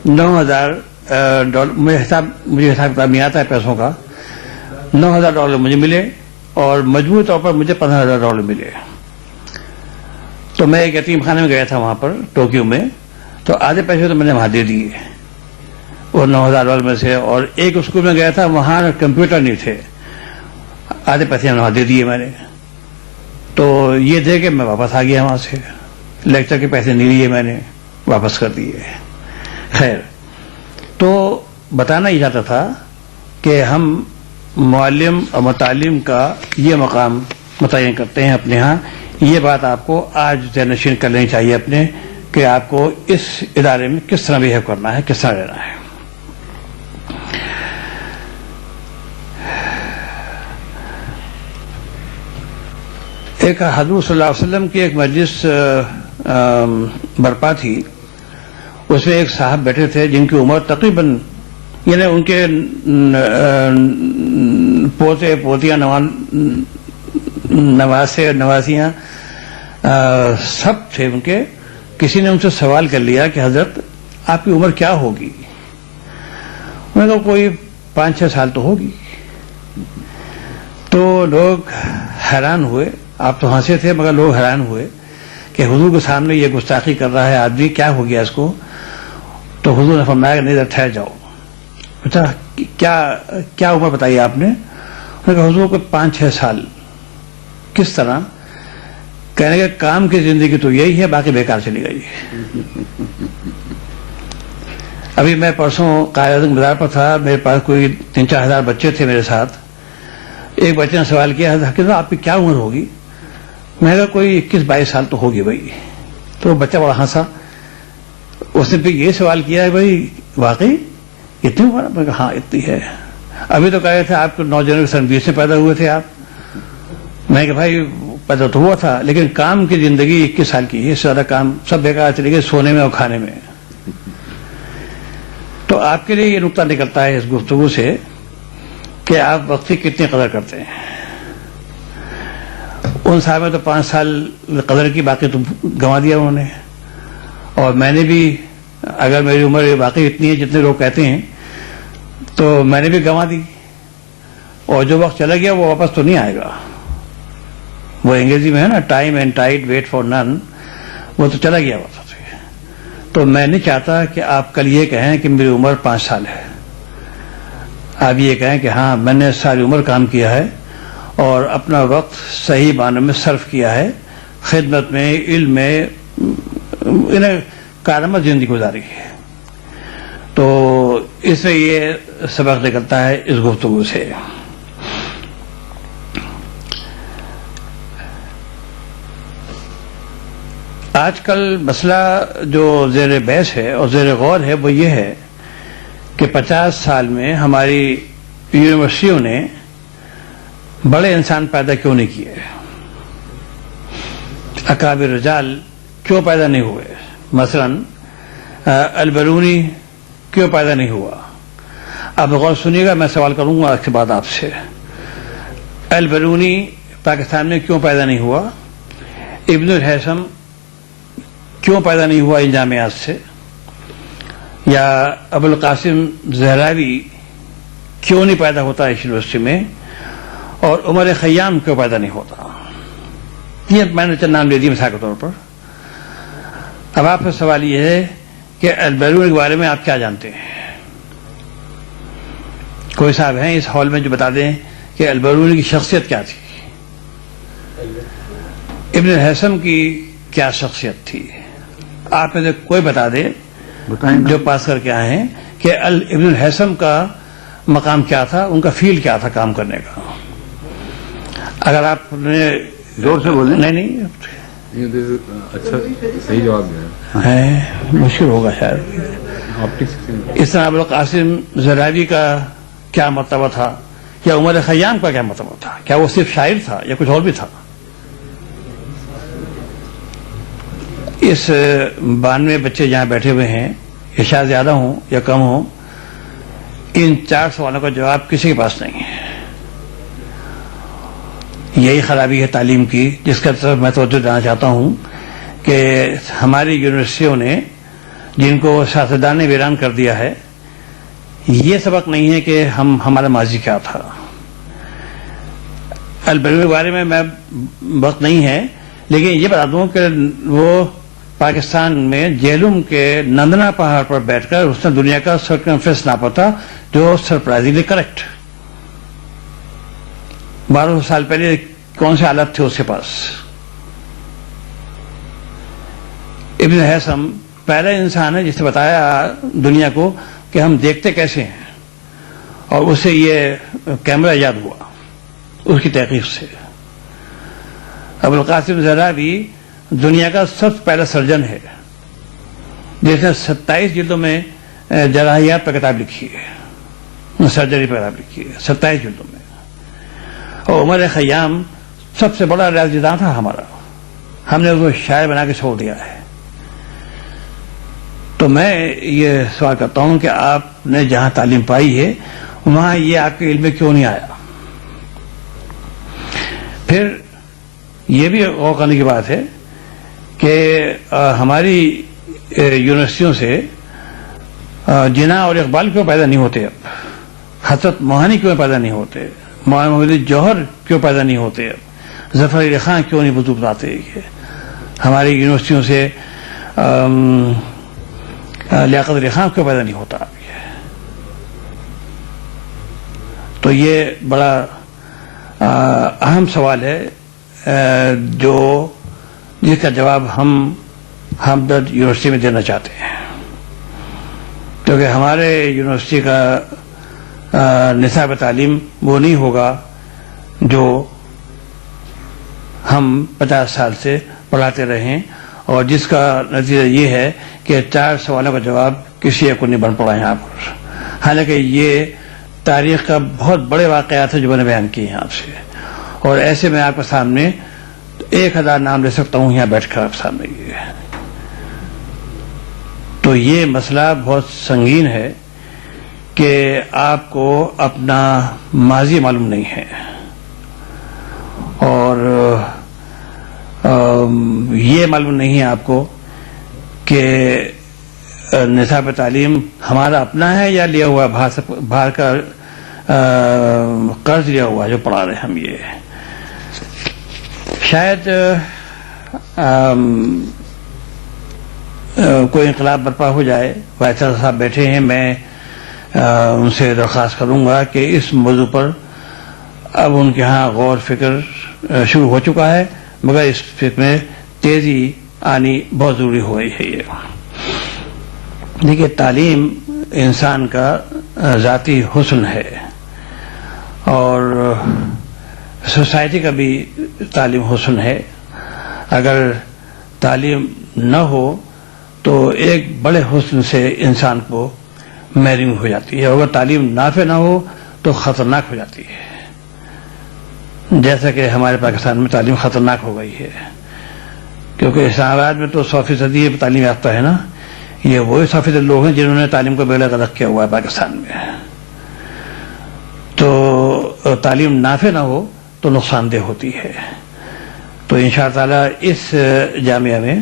9,000 مجھے حساب کتاب نہیں آتا ہے پیسوں کا. $9,000 مجھے ملے, اور مجموعی طور پر مجھے $15,000 ملے. تو میں ایک یتیم خانے میں گیا تھا وہاں پر ٹوکیو میں, تو آدھے پیسے تو میں نے وہاں دے دیے وہ $9,000 میں سے. اور ایک اسکول میں گیا تھا, وہاں کمپیوٹر نہیں تھے, آدھے پیسے وہاں دے دیے میں نے. تو یہ دے کے میں واپس آ گیا وہاں سے, لیکچر کے پیسے نہیں لیے میں نے, واپس کر دیے. خیر, تو بتانا یہ چاہتا تھا کہ ہم معلم اور متعلم کا یہ مقام متعین کرتے ہیں اپنے ہاں. یہ بات آپ کو آج ذہن نشین کر لینی چاہیے اپنے, کہ آپ کو اس ادارے میں کس طرح بہیو کرنا ہے, کس طرح رہنا ہے. ایک حضور صلی اللہ علیہ وسلم کی ایک مجلس برپا تھی. اس میں ایک صاحب بیٹھے تھے جن کی عمر تقریباً, یعنی ان کے پوتے پوتیاں نواسے نواسیاں سب تھے ان کے. کسی نے ان سے سوال کر لیا کہ حضرت آپ کی عمر کیا ہوگی؟ میں نے کہا کوئی 5-6 سال تو ہوگی. تو لوگ حیران ہوئے, آپ تو ہنسے تھے مگر لوگ حیران ہوئے کہ حضور کے سامنے یہ گستاخی کر رہا ہے آدمی, کیا ہو گیا اس کو؟ تو حضور نے فرمایا کہ نہیں ادھر ٹھہر جاؤ. پوچھا کیا عمر بتائیے آپ نے؟ انہوں نے کہا حضور کو 5-6 سال. کس طرح؟ کہنے کے کام کی زندگی تو یہی ہے, باقی بیکار چلی گئی. ابھی میں پرسوں قائد بازار پر تھا, میرے پاس کوئی 3-4 ہزار بچے تھے میرے ساتھ. ایک بچے نے سوال کیا حضرت آپ کی کیا عمر ہوگی؟ میں نے کہا کوئی 21-22 سال تو ہوگی بھائی. تو بچہ بڑا ہنسا. اس نے پھر یہ سوال کیا ہے بھائی واقعی اتنی عمر؟ میں کہا ہاں اتنی ہے. ابھی تو کہہ رہے تھے آپ کو 9 جنوری 20 میں پیدا ہوئے تھے آپ. میں کہ بھائی پیدا تو ہوا تھا, لیکن کام کی زندگی 21 سال کی ہے, اس سے زیادہ کام سب بیکار چلے گئے, سونے میں اور کھانے میں. تو آپ کے لیے یہ نقطہ نکلتا ہے اس گفتگو سے کہ آپ وقت کی کتنی قدر کرتے ہیں. ان صاحب میں تو 5 سال قدر کی, باقی تو گنوا دیا انہوں نے. اور میں نے بھی, اگر میری عمر واقعی اتنی ہے جتنے لوگ کہتے ہیں, تو میں نے بھی گنوا دی. اور جو وقت چلا گیا وہ واپس تو نہیں آئے گا. وہ انگریزی میں ہے نا, time and tide wait for none, وہ تو چلا گیا واپس. تو میں نہیں چاہتا کہ آپ کل یہ کہیں کہ میری عمر 5 سال ہے. آپ یہ کہیں کہ ہاں میں نے ساری عمر کام کیا ہے اور اپنا وقت صحیح معنوں میں صرف کیا ہے, خدمت میں, علم میں, انہیں کارآمد زندگی گزاری ہے. تو اس میں یہ سبق نکلتا ہے اس گفتگو سے. آج کل مسئلہ جو زیر بحث ہے اور زیر غور ہے وہ یہ ہے کہ 50 سال میں ہماری یونیورسٹیوں نے بڑے انسان پیدا کیوں نہیں کیے, اکابر رجال کیوں پیدا نہیں ہوئے. مثلا البرونی کیوں پیدا نہیں ہوا؟ آپ غور سنیے گا, میں سوال کروں گا اس کے بعد آپ سے. البرونی پاکستان میں کیوں پیدا نہیں ہوا؟ ابن الحیثم کیوں پیدا نہیں ہوا ان جامعات سے؟ یا ابو القاسم زہراوی کیوں نہیں پیدا ہوتا اس یونیورسٹی میں؟ اور عمر خیام کیوں پیدا نہیں ہوتا؟ یہ میں نے چند نام لے دیے مثال کے طور پر. اب آپ کا سوال یہ ہے کہ البیرونی کے بارے میں آپ کیا جانتے ہیں؟ کوئی صاحب ہیں اس ہال میں جو بتا دیں کہ البیرونی کی شخصیت کیا تھی؟ ابن الحسم کی کیا شخصیت تھی؟ آپ میں سے کوئی بتا دے جو پاس کر کے آئے ہیں کہ ابن الحسم کا مقام کیا تھا، ان کا فیل کیا تھا کام کرنے کا. اگر آپ نے زور سے بولیں. نہیں اچھا صحیح جواب دیا ہے، مشکل ہوگا شاید. اس طرح ابوالقاسم زراوی کا کیا مرتبہ تھا، یا عمر خیام کا کیا مرتبہ تھا؟ کیا وہ صرف شاعر تھا یا کچھ اور بھی تھا؟ اس 92 بچے جہاں بیٹھے ہوئے ہیں، یہ شاید زیادہ ہوں یا کم ہوں، ان 4 سوالوں کا جواب کسی کے پاس نہیں ہے. یہی خرابی ہے تعلیم کی، جس کا طرف میں توجہ دینا چاہتا ہوں کہ ہماری یونیورسٹیوں نے، جن کو سیاستدان نے ویران کر دیا ہے، یہ سبق نہیں ہے کہ ہمارا ماضی کیا تھا. البیرونی کے بارے میں وقت نہیں ہے، لیکن یہ بتا دوں کہ وہ پاکستان میں جیلوم کے نندنا پہاڑ پر بیٹھ کر اس نے دنیا کا سرکمفرنس ناپا تھا، جو سرپرائزنگلی کریکٹ. 1200 سال پہلے کون سے آلات تھے اس کے پاس؟ ابن حسم پہلا انسان ہے جس نے بتایا دنیا کو کہ ہم دیکھتے کیسے ہیں، اور اسے یہ کیمرہ یاد ہوا اس کی تحقیق سے. ابوالقاسم زراوی دنیا کا سب سے پہلا سرجن ہے جس نے 27 جلدوں میں جراحیات پر کتاب لکھی ہے، سرجری پر کتاب لکھی ہے 27 جلدوں میں. اور عمر خیام سب سے بڑا ریاضی داں تھا ہمارا، ہم نے اس کو شاعر بنا کے چھوڑ دیا ہے. تو میں یہ سوال کرتا ہوں کہ آپ نے جہاں تعلیم پائی ہے وہاں یہ آپ کے علم میں کیوں نہیں آیا؟ پھر یہ بھی غور کرنے کی بات ہے کہ ہماری یونیورسٹیوں سے جناح اور اقبال کیوں پیدا نہیں ہوتے؟ اب حضرت موہانی کیوں پیدا نہیں ہوتے؟ مولانا محمد جوہر کیوں پیدا نہیں ہوتے؟ اب ظفر علی خان کیوں نہیں وضو بتاتے؟ ہماری یونیورسٹیوں سے لیاقت علی خان کیوں پیدا نہیں ہوتا؟ تو یہ بڑا اہم سوال ہے جس کا جواب ہم ہمدرد یونیورسٹی میں دینا چاہتے ہیں، کیونکہ ہمارے یونیورسٹی کا نصاب تعلیم وہ نہیں ہوگا جو ہم 50 سال سے پڑھاتے رہیں، اور جس کا نتیجہ یہ ہے کہ 4 سوالوں کا جواب کسی ایک کو نہیں بن پڑا یہاں پر. حالانکہ یہ تاریخ کا بہت بڑے واقعات ہیں جو میں نے بیان کیے ہیں آپ سے، اور ایسے میں آپ کے سامنے 1000 نام لے سکتا ہوں یہاں بیٹھ کر آپ سامنے. تو یہ مسئلہ بہت سنگین ہے کہ آپ کو اپنا ماضی معلوم نہیں ہے، اور یہ معلوم نہیں ہے آپ کو کہ نصاب تعلیم ہمارا اپنا ہے یا لیا ہوا باہر کا قرض لیا ہوا جو پڑھا رہے ہم. یہ شاید کوئی انقلاب برپا ہو جائے. وائس چانسلر صاحب بیٹھے ہیں، میں ان سے درخواست کروں گا کہ اس موضوع پر اب ان کے ہاں غور فکر شروع ہو چکا ہے، مگر اس فکر میں تیزی آنی بہت ضروری ہو رہی ہے. یہ دیکھیے، تعلیم انسان کا ذاتی حسن ہے، اور سوسائٹی کا بھی تعلیم حسن ہے. اگر تعلیم نہ ہو تو ایک بڑے حسن سے انسان کو محروم ہو جاتی ہے، اور اگر تعلیم نافع نہ ہو تو خطرناک ہو جاتی ہے، جیسا کہ ہمارے پاکستان میں تعلیم خطرناک ہو گئی ہے. کیونکہ اسلام آباد میں تو 100% تعلیم یافتہ ہے نا، یہ وہی 100% لوگ ہیں جنہوں نے تعلیم کو بیڑا غرق کیا ہوا ہے پاکستان میں. تو تعلیم نافع نہ ہو تو نقصان دہ ہوتی ہے. تو انشاءاللہ تعالی اس جامعہ میں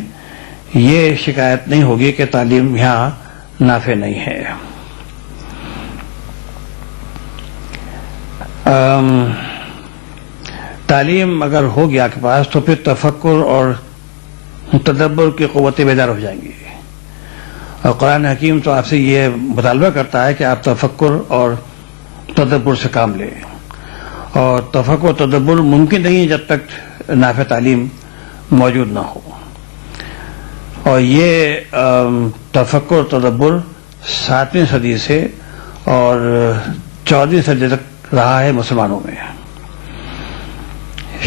یہ شکایت نہیں ہوگی کہ تعلیم یہاں نافع نہیں ہے. تعلیم اگر ہو گیا آپ کے پاس تو پھر تفکر اور تدبر کی قوتیں بیدار ہو جائیں گی. اور قرآن حکیم تو آپ سے یہ مطالبہ کرتا ہے کہ آپ تفکر اور تدبر سے کام لیں. اور تفکر و تدبر ممکن نہیں ہے جب تک نافع تعلیم موجود نہ ہو. اور یہ تفکر و تدبر 7ویں صدی سے اور 14ویں صدی تک رہا ہے مسلمانوں میں.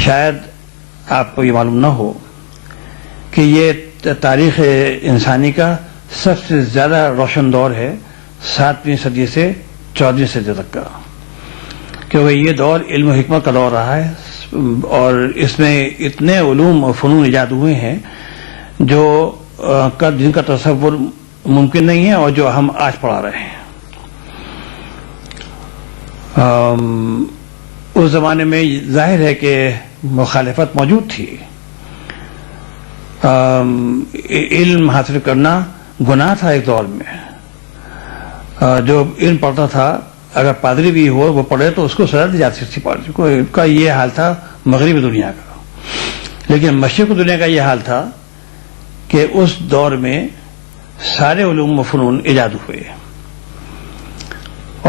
شاید آپ کو یہ معلوم نہ ہو کہ یہ تاریخ انسانی کا سب سے زیادہ روشن دور ہے 7ویں صدی سے 14ویں صدی تک کا، کیونکہ یہ دور علم و حکمت کا دور رہا ہے. اور اس میں اتنے علوم اور فنون ایجاد ہوئے ہیں جو جن کا تصور ممکن نہیں ہے اور جو ہم آج پڑھا رہے ہیں. اس زمانے میں ظاہر ہے کہ مخالفت موجود تھی. علم حاصل کرنا گناہ تھا ایک دور میں. جو علم پڑھتا تھا اگر پادری بھی ہو وہ پڑھے تو اس کو سزا دی جاتی تھی. پادری کو کا یہ حال تھا مغربی دنیا کا. لیکن مشرقی دنیا کا یہ حال تھا کہ اس دور میں سارے علوم و فنون ایجاد ہوئے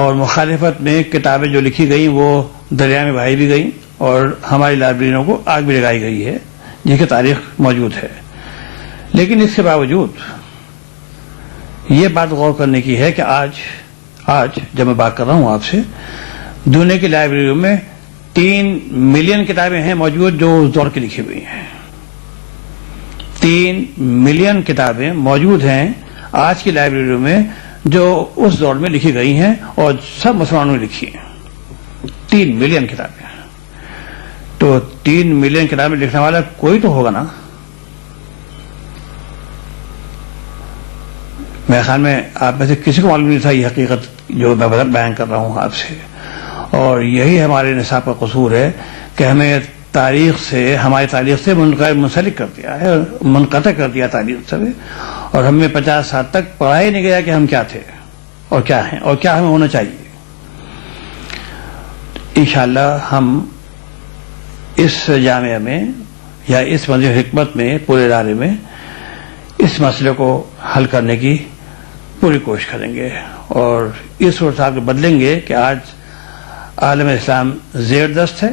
اور مخالفت میں کتابیں جو لکھی گئیں وہ دریا میں بہائی بھی گئیں اور ہماری لائبریریوں کو آگ بھی لگائی گئی ہے جن کی تاریخ موجود ہے. لیکن اس کے باوجود یہ بات غور کرنے کی ہے کہ آج جب میں بات کر رہا ہوں آپ سے، دنیا کی لائبریریوں میں 3 ملین کتابیں ہیں موجود جو اس دور کی لکھی ہوئی ہیں. 3 ملین کتابیں موجود ہیں آج کی لائبریریوں میں جو اس دور میں لکھی گئی ہیں اور سب مسلمانوں نے لکھی ہیں. 3 ملین کتابیں. تو 3 ملین کتابیں لکھنے والا کوئی تو ہوگا نا. میرے خیال میں آپ میں سے کسی کو معلوم نہیں تھا یہ حقیقت جو میں بیان کر رہا ہوں آپ سے. اور یہی ہمارے نصاب کا قصور ہے کہ ہمیں ہماری تاریخ سے منسلک کر دیا ہے، منقطع کر دیا تاریخ سے. اور ہمیں 50 سال تک پڑھا ہی نہیں گیا کہ ہم کیا تھے اور کیا ہیں اور کیا ہمیں ہونا چاہیے. انشاءاللہ ہم اس جامعہ میں یا اس منظر حکمت میں پورے ادارے میں اس مسئلے کو حل کرنے کی پوری کوشش کریں گے اور اس صورتحال کو بدلیں گے کہ آج عالم اسلام زیر دست ہے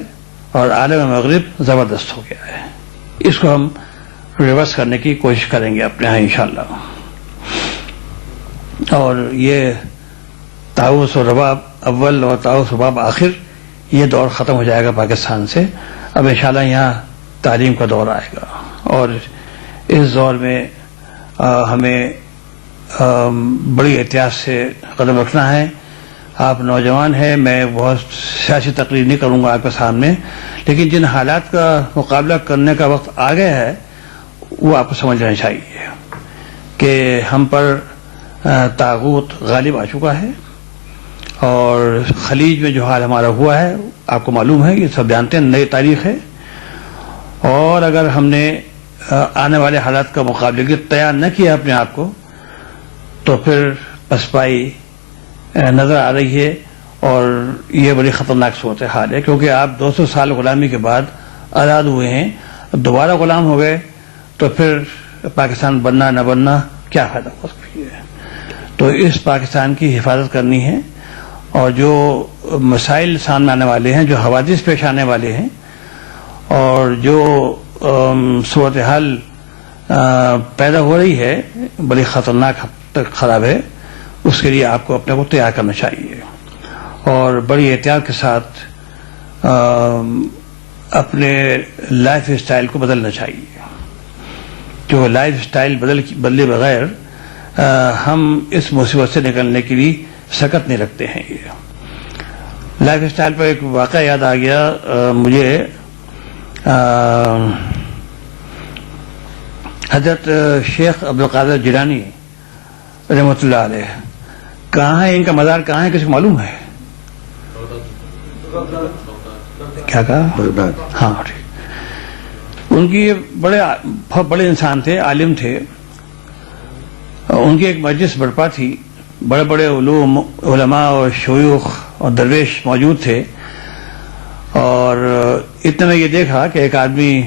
اور عالم مغرب زبردست ہو گیا ہے. اس کو ہم ریورس کرنے کی کوشش کریں گے اپنے ہاں انشاءاللہ. اور یہ طاؤس و رباب اول اور طاؤس و رباب آخر یہ دور ختم ہو جائے گا پاکستان سے. اب انشاءاللہ یہاں تعلیم کا دور آئے گا اور اس دور میں ہمیں بڑی احتیاط سے قدم رکھنا ہے. آپ نوجوان ہیں، میں بہت سیاسی تقریر نہیں کروں گا آپ کے سامنے، لیکن جن حالات کا مقابلہ کرنے کا وقت آ گیا ہے وہ آپ کو سمجھ لینا چاہیے کہ ہم پر طاغوت غالب آ چکا ہے. اور خلیج میں جو حال ہمارا ہوا ہے آپ کو معلوم ہے، یہ سب جانتے ہیں، نئی تاریخ ہے. اور اگر ہم نے آنے والے حالات کا مقابلے کے تیار نہ کیا اپنے آپ کو تو پھر پسپائی نظر آ رہی ہے اور یہ بڑی خطرناک صورتحال ہے. کیونکہ آپ 200 سال غلامی کے بعد آزاد ہوئے ہیں، دوبارہ غلام ہو گئے تو پھر پاکستان بننا نہ بننا کیا فائدہ ہو سکتی ہے. تو اس پاکستان کی حفاظت کرنی ہے اور جو مسائل سامنے آنے والے ہیں، جو حوادث پیش آنے والے ہیں اور جو صورتحال پیدا ہو رہی ہے بڑی خطرناک حد تک خراب ہے، اس کے لیے آپ کو اپنے کو تیار کرنا چاہیے اور بڑی احتیاط کے ساتھ اپنے لائف اسٹائل کو بدلنا چاہیے. جو لائف اسٹائل بدلے بغیر ہم اس مصیبت سے نکلنے کے لیے سکت نہیں رکھتے ہیں. یہ لائف اسٹائل پر ایک واقعہ یاد آ گیا مجھے. حضرت شیخ عبدالقادر جیلانی رحمۃ اللہ علیہ کہاں ہے، ان کا مزار کہاں ہے، کسی کو معلوم ہے؟ کیا کہا؟ بغداد. ہاں ٹھیک. ان کی بہت بڑے انسان تھے، عالم تھے. ان کی ایک مجلس برپا تھی، بڑے بڑے علماء اور شیوخ اور درویش موجود تھے. اور اتنے میں یہ دیکھا کہ ایک آدمی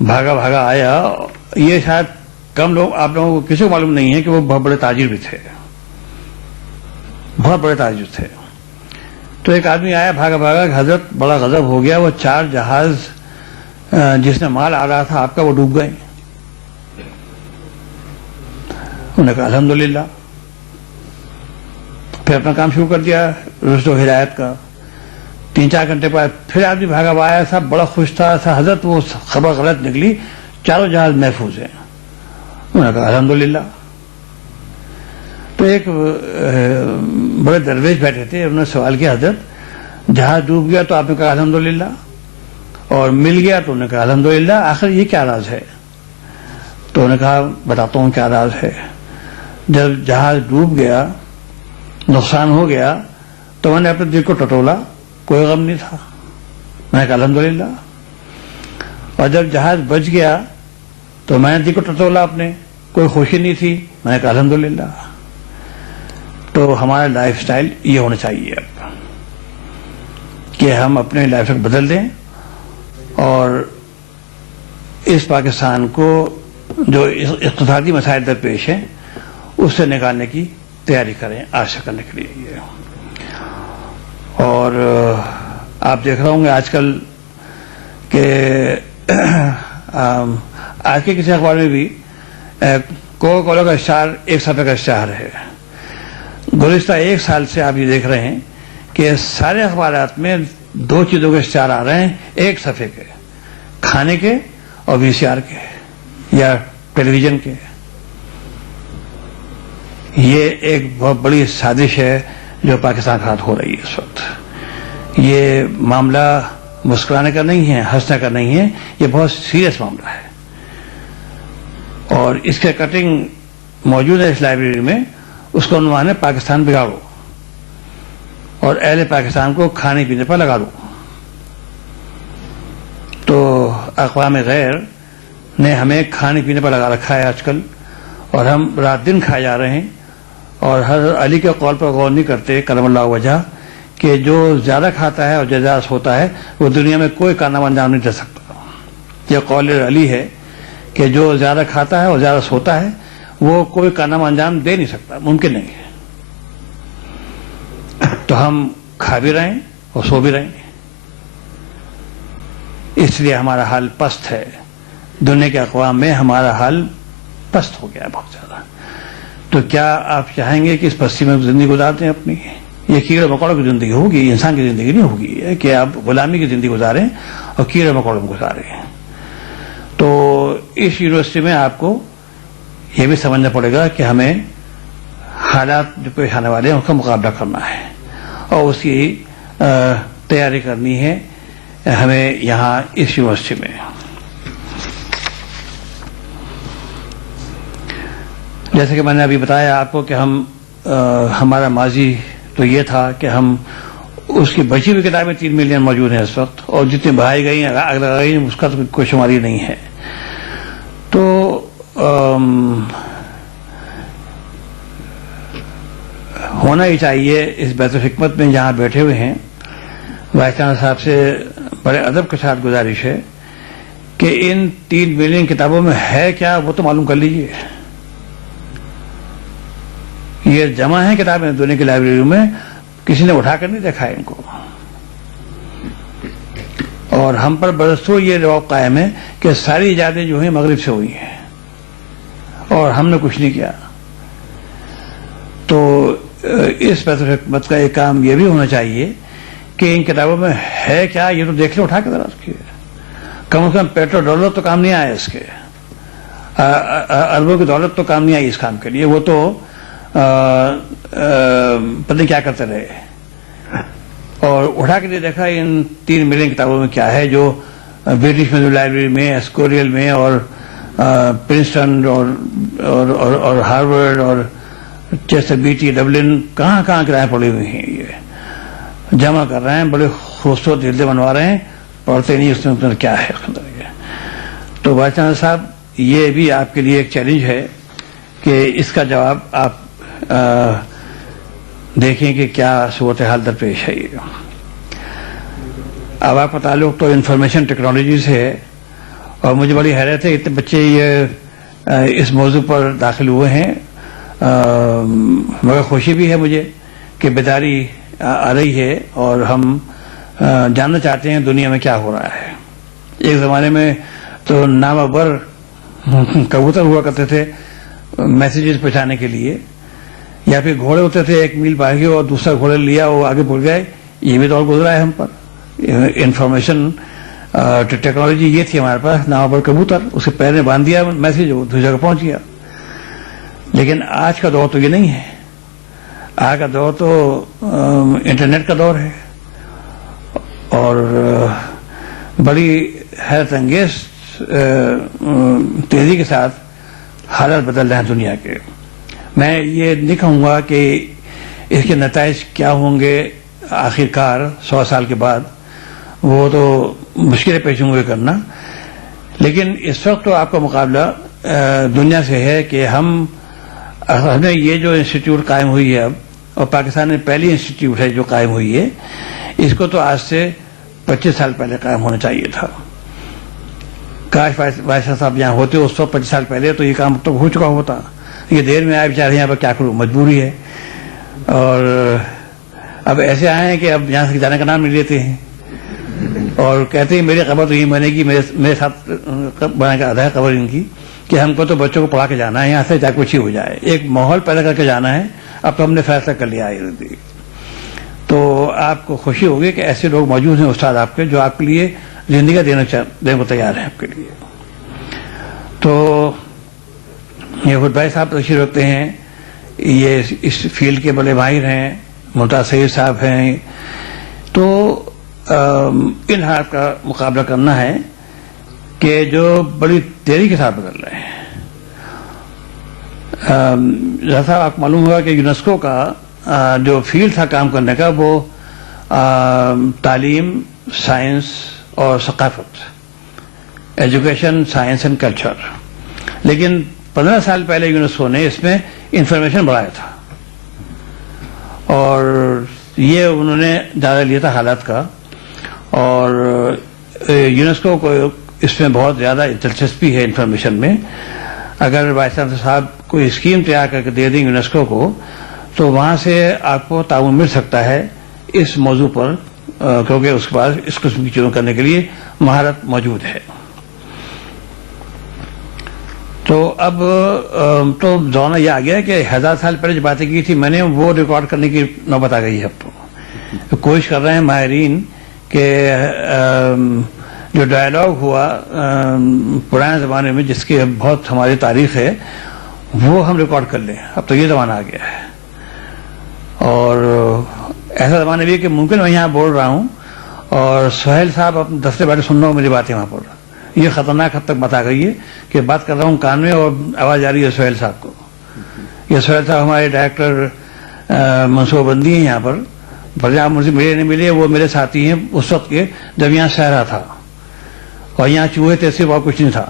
بھاگا آیا، یہ شاید کم لوگ آپ لوگوں کو کسی کو معلوم نہیں ہے کہ وہ بہت بڑے تاجر بھی تھے، بہت بڑے تاجر تھے. تو ایک آدمی آیا بھاگا بھاگا کہ حضرت بڑا غضب ہو گیا، وہ 4 جہاز جس میں مال آ رہا تھا آپ کا وہ ڈوب گئے. انہوں نے کہا الحمدللہ. پھر اپنا کام شروع کر دیا رشد و ہدایت کا. 3-4 گھنٹے بعد پھر آدمی بھاگا ہوا آیا، صاحب بڑا خوش تھا، حضرت وہ خبر غلط نکلی، 4 جہاز محفوظ ہیں. انہوں نے کہا الحمدللہ. تو ایک بڑے درویش بیٹھے تھے، انہوں نے سوال کیا حضرت جہاز ڈوب گیا تو آپ نے کہا الحمدللہ، اور مل گیا تو انہوں نے کہا الحمدللہ، آخر یہ کیا راز ہے؟ تو انہوں نے کہا بتاتا ہوں کیا راز ہے. جب جہاز ڈوب گیا، نقصان ہو گیا، تو میں نے اپنے دل کو ٹٹولا، کوئی غم نہیں تھا، میں نے کہا الحمدللہ. اور جب جہاز بچ گیا تو میں نے دل کو ٹٹولا اپنے، کوئی خوشی نہیں تھی، میں نے کہا الحمدللہ. تو ہمارا لائف سٹائل یہ ہونا چاہیے اب کہ ہم اپنے لائف سٹائل بدل دیں اور اس پاکستان کو جو اقتصادی مسائل درپیش ہیں اس سے نکالنے کی تیاری کریں آج سے کرنے کے لیے. اور آپ دیکھ رہے ہوں گے آج کل کہ آج کے کسی اخبار میں بھی کوکا کولا کا اشتہار 1 صفحے کا اشتہار ہے. گزشتہ 1 سال سے آپ یہ دیکھ رہے ہیں کہ سارے اخبارات میں 2 چیزوں کے اشتہار آ رہے ہیں 1 صفحے کے، کھانے کے اور VCR کے یا ٹیلی ویژن کے. یہ ایک بہت بڑی سازش ہے جو پاکستان کے ساتھ ہو رہی ہے اس وقت. یہ معاملہ مسکرانے کا نہیں ہے، ہنسنے کا نہیں ہے، یہ بہت سیریس معاملہ ہے. اور اس کے کٹنگ موجود ہے اس لائبریری میں، اس کا عنوان ہے پاکستان بگاڑو اور اہل پاکستان کو کھانے پینے پر لگا دو. تو اقوام غیر نے ہمیں کھانے پینے پر لگا رکھا ہے آج کل، اور ہم رات دن کھائے جا رہے ہیں. اور حضرت علی کے قول پر غور نہیں کرتے کرم اللہ وجہ کہ جو زیادہ کھاتا ہے اور جزاز ہوتا ہے وہ دنیا میں کوئی کارنامہ انجام نہیں دے سکتا. یہ قول علی ہے کہ جو زیادہ کھاتا ہے اور زیادہ سوتا ہے وہ کوئی کارنامہ انجام دے نہیں سکتا، ممکن نہیں ہے. تو ہم کھا بھی رہے ہیں اور سو بھی رہے ہیں، اس لیے ہمارا حال پست ہے. دنیا کے اقوام میں ہمارا حال پست ہو گیا ہے بہت زیادہ. تو کیا آپ چاہیں گے کہ اس پستی میں زندگی گزار دیں اپنی؟ یہ کیڑے مکوڑوں کی زندگی ہوگی، انسان کی زندگی نہیں ہوگی کہ آپ غلامی کی زندگی گزاریں اور کیڑے مکوڑوں میں گزاریں. تو اس یونیورسٹی میں آپ کو یہ بھی سمجھنا پڑے گا کہ ہمیں حالات جو پیش آنے والے ہیں اس کا مقابلہ کرنا ہے اور اس کی تیاری کرنی ہے ہمیں یہاں اس یونیورسٹی میں. جیسے کہ میں نے ابھی بتایا آپ کو کہ ہمارا ماضی تو یہ تھا کہ ہم اس کی بچی ہوئی کتابیں 3 ملین موجود ہیں اس وقت، اور جتنی بڑھائی گئی ہیں لگائی اس کا تو کوئی شماری نہیں ہے. تو ہونا ہی چاہیے اس بیت الحکمت میں جہاں بیٹھے ہوئے ہیں. وائس چانسلر صاحب سے بڑے ادب کے ساتھ گزارش ہے کہ ان 3 ملین کتابوں میں ہے کیا وہ تو معلوم کر لیجیے. یہ جمع ہیں کتابیں دنیا کی لائبریری میں، کسی نے اٹھا کر نہیں دیکھا ہے ان کو. اور ہم پر برسوں یہ رعب قائم ہے کہ ساری ایجادیں جو ہیں مغرب سے ہوئی ہیں اور ہم نے کچھ نہیں کیا. تو اس بیت الحکمت کا ایک کام یہ بھی ہونا چاہیے کہ ان کتابوں میں ہے کیا یہ تو دیکھ لیں، اٹھا کے ذرا رکھیے. کم از کم پیٹرو ڈالر تو کام نہیں آیا اس کے، اربوں کی دولت تو کام نہیں آئی اس کام کے لیے. وہ تو پتہ نہیں کیا کرتے رہے. اور اٹھا کے دیکھا ان 3 ملین کتابوں میں کیا ہے جو برٹش میوزیم لائبریری میں، اسکوریل میں اور پرنسٹن اور ہارورڈ اور جیسے BT ڈبلن کہاں کرائیں پڑی ہوئی ہیں. یہ جمع کر رہے ہیں، بڑے خوبصورت جلدیں بنوا رہے ہیں، پڑھتے نہیں اس میں کیا ہے. تو وائس چانسلر صاحب یہ بھی آپ کے لیے ایک چیلنج ہے کہ اس کا جواب آپ دیکھیں کہ کیا صورتحال درپیش ہے. یہ اب آپ کا تعلق تو انفارمیشن ٹیکنالوجی سے ہے اور مجھے بڑی حیرت ہے اتنے بچے یہ اس موضوع پر داخل ہوئے ہیں. مگر خوشی بھی ہے مجھے کہ بیداری آ رہی ہے اور ہم جاننا چاہتے ہیں دنیا میں کیا ہو رہا ہے. ایک زمانے میں تو نامور کبوتر ہوا کرتے تھے میسیجز پہنچانے کے لیے, یا پھر گھوڑے ہوتے تھے, ایک میل باہر اور دوسرا گھوڑے لیا وہ آگے بڑھ گئے. یہ بھی دور گزرا ہے ہم پر. انفارمیشن ٹیکنالوجی یہ تھی ہمارے پاس, نامور کبوتر, اسے پیر میں باندھ دیا میسیج, وہ دوسری جگہ پہنچ گیا. لیکن آج کا دور تو یہ نہیں ہے. آج کا دور تو انٹرنیٹ کا دور ہے اور بڑی حیرت انگیز تیزی کے ساتھ حالات بدل رہے ہیں دنیا کے. میں یہ نہیں کہوں گا کہ اس کے نتائج کیا ہوں گے آخر کار 100 سال کے بعد, وہ تو مشکلیں پیش ہوں گے کرنا. لیکن اس وقت تو آپ کا مقابلہ دنیا سے ہے کہ ہمیں یہ جو انسٹیٹیوٹ قائم ہوئی ہے اب, اور پاکستان میں پہلی انسٹیٹیوٹ ہے جو قائم ہوئی ہے, اس کو تو آج سے 25 سال پہلے قائم ہونا چاہیے تھا. کاش وائس صاحب یہاں ہوتے اس وقت 25 سال پہلے, تو یہ کام اب تک ہو چکا ہوتا. یہ دیر میں آئے بیچارے, یہاں پر کیا کروں, مجبوری ہے. اور اب ایسے آئے ہیں کہ اب یہاں سے جانے کا نام نہیں لیتے ہیں اور کہتے ہیں میری قبر تو یہ بنے گی, میرے ساتھ بنا کے آدھا ہے قبر ان کی, کہ ہم کو تو بچوں کو پڑھا کے جانا ہے یہاں سے, چاہے کچھ ہی ہو جائے. ایک ماحول پیدا کر کے جانا ہے. اب تو ہم نے فیصلہ کر لیا ہے. تو آپ کو خوشی ہوگی کہ ایسے لوگ موجود ہیں استاد آپ کے, جو آپ کے لیے زندگی دینے کو تیار ہیں آپ کے لیے. تو یہ خود بھائی صاحب تشریف رکھتے ہیں, یہ اس فیلڈ کے بڑے ماہر ہیں, ممتاز سید صاحب ہیں. تو ان حالات کا مقابلہ کرنا ہے کہ جو بڑی تیزی کے ساتھ بدل رہے ہیں. جیسا آپ معلوم ہوا کہ یونیسکو کا جو فیلڈ تھا کام کرنے کا, وہ تعلیم, سائنس اور ثقافت, ایجوکیشن, سائنس اینڈ کلچر. لیکن 15 سال پہلے یونیسکو نے اس میں انفارمیشن بڑھایا تھا, اور یہ انہوں نے جائزہ لیا تھا حالات کا. اور یونیسکو کو اس میں بہت زیادہ دلچسپی ہے انفارمیشن میں. اگر وائس چانسلر صاحب کوئی اسکیم تیار کر کے دے دیں یونیسکو کو, تو وہاں سے آپ کو تعاون مل سکتا ہے اس موضوع پر, کیونکہ اس کے پاس اس قسم کی چیزوں کرنے کے لیے مہارت موجود ہے. تو اب تو زمانہ یہ آ گیا کہ 1000 سال پہلے جو باتیں کی تھی میں نے, وہ ریکارڈ کرنے کی نوبت آ گئی ہے. اب تو کوشش کر رہے ہیں ماہرین کہ جو ڈائلاگ ہوا پرانے زمانے میں, جس کی بہت ہماری تاریخ ہے, وہ ہم ریکارڈ کر لیں. اب تو یہ زمانہ آ گیا ہے. اور ایسا زمانہ بھی ہے کہ ممکن میں یہاں بول رہا ہوں اور سہیل صاحب اپنے دفتر بیٹھے سن رہا ہوں میری باتیں وہاں پر. یہ خطرناک حد تک بات آ گئی ہے کہ بات کر رہا ہوں کان میں اور آواز آ رہی ہے سہیل صاحب کو. یہ سہیل صاحب ہمارے ڈائریکٹر منصوبہ بندی ہیں یہاں پر. بھلے آپ مجھے ملے نہیں ملے, وہ میرے ساتھی ہیں اس وقت کے جب یہاں صحرا تھا اور یہاں چوہے تھے, صرف اور کچھ نہیں تھا,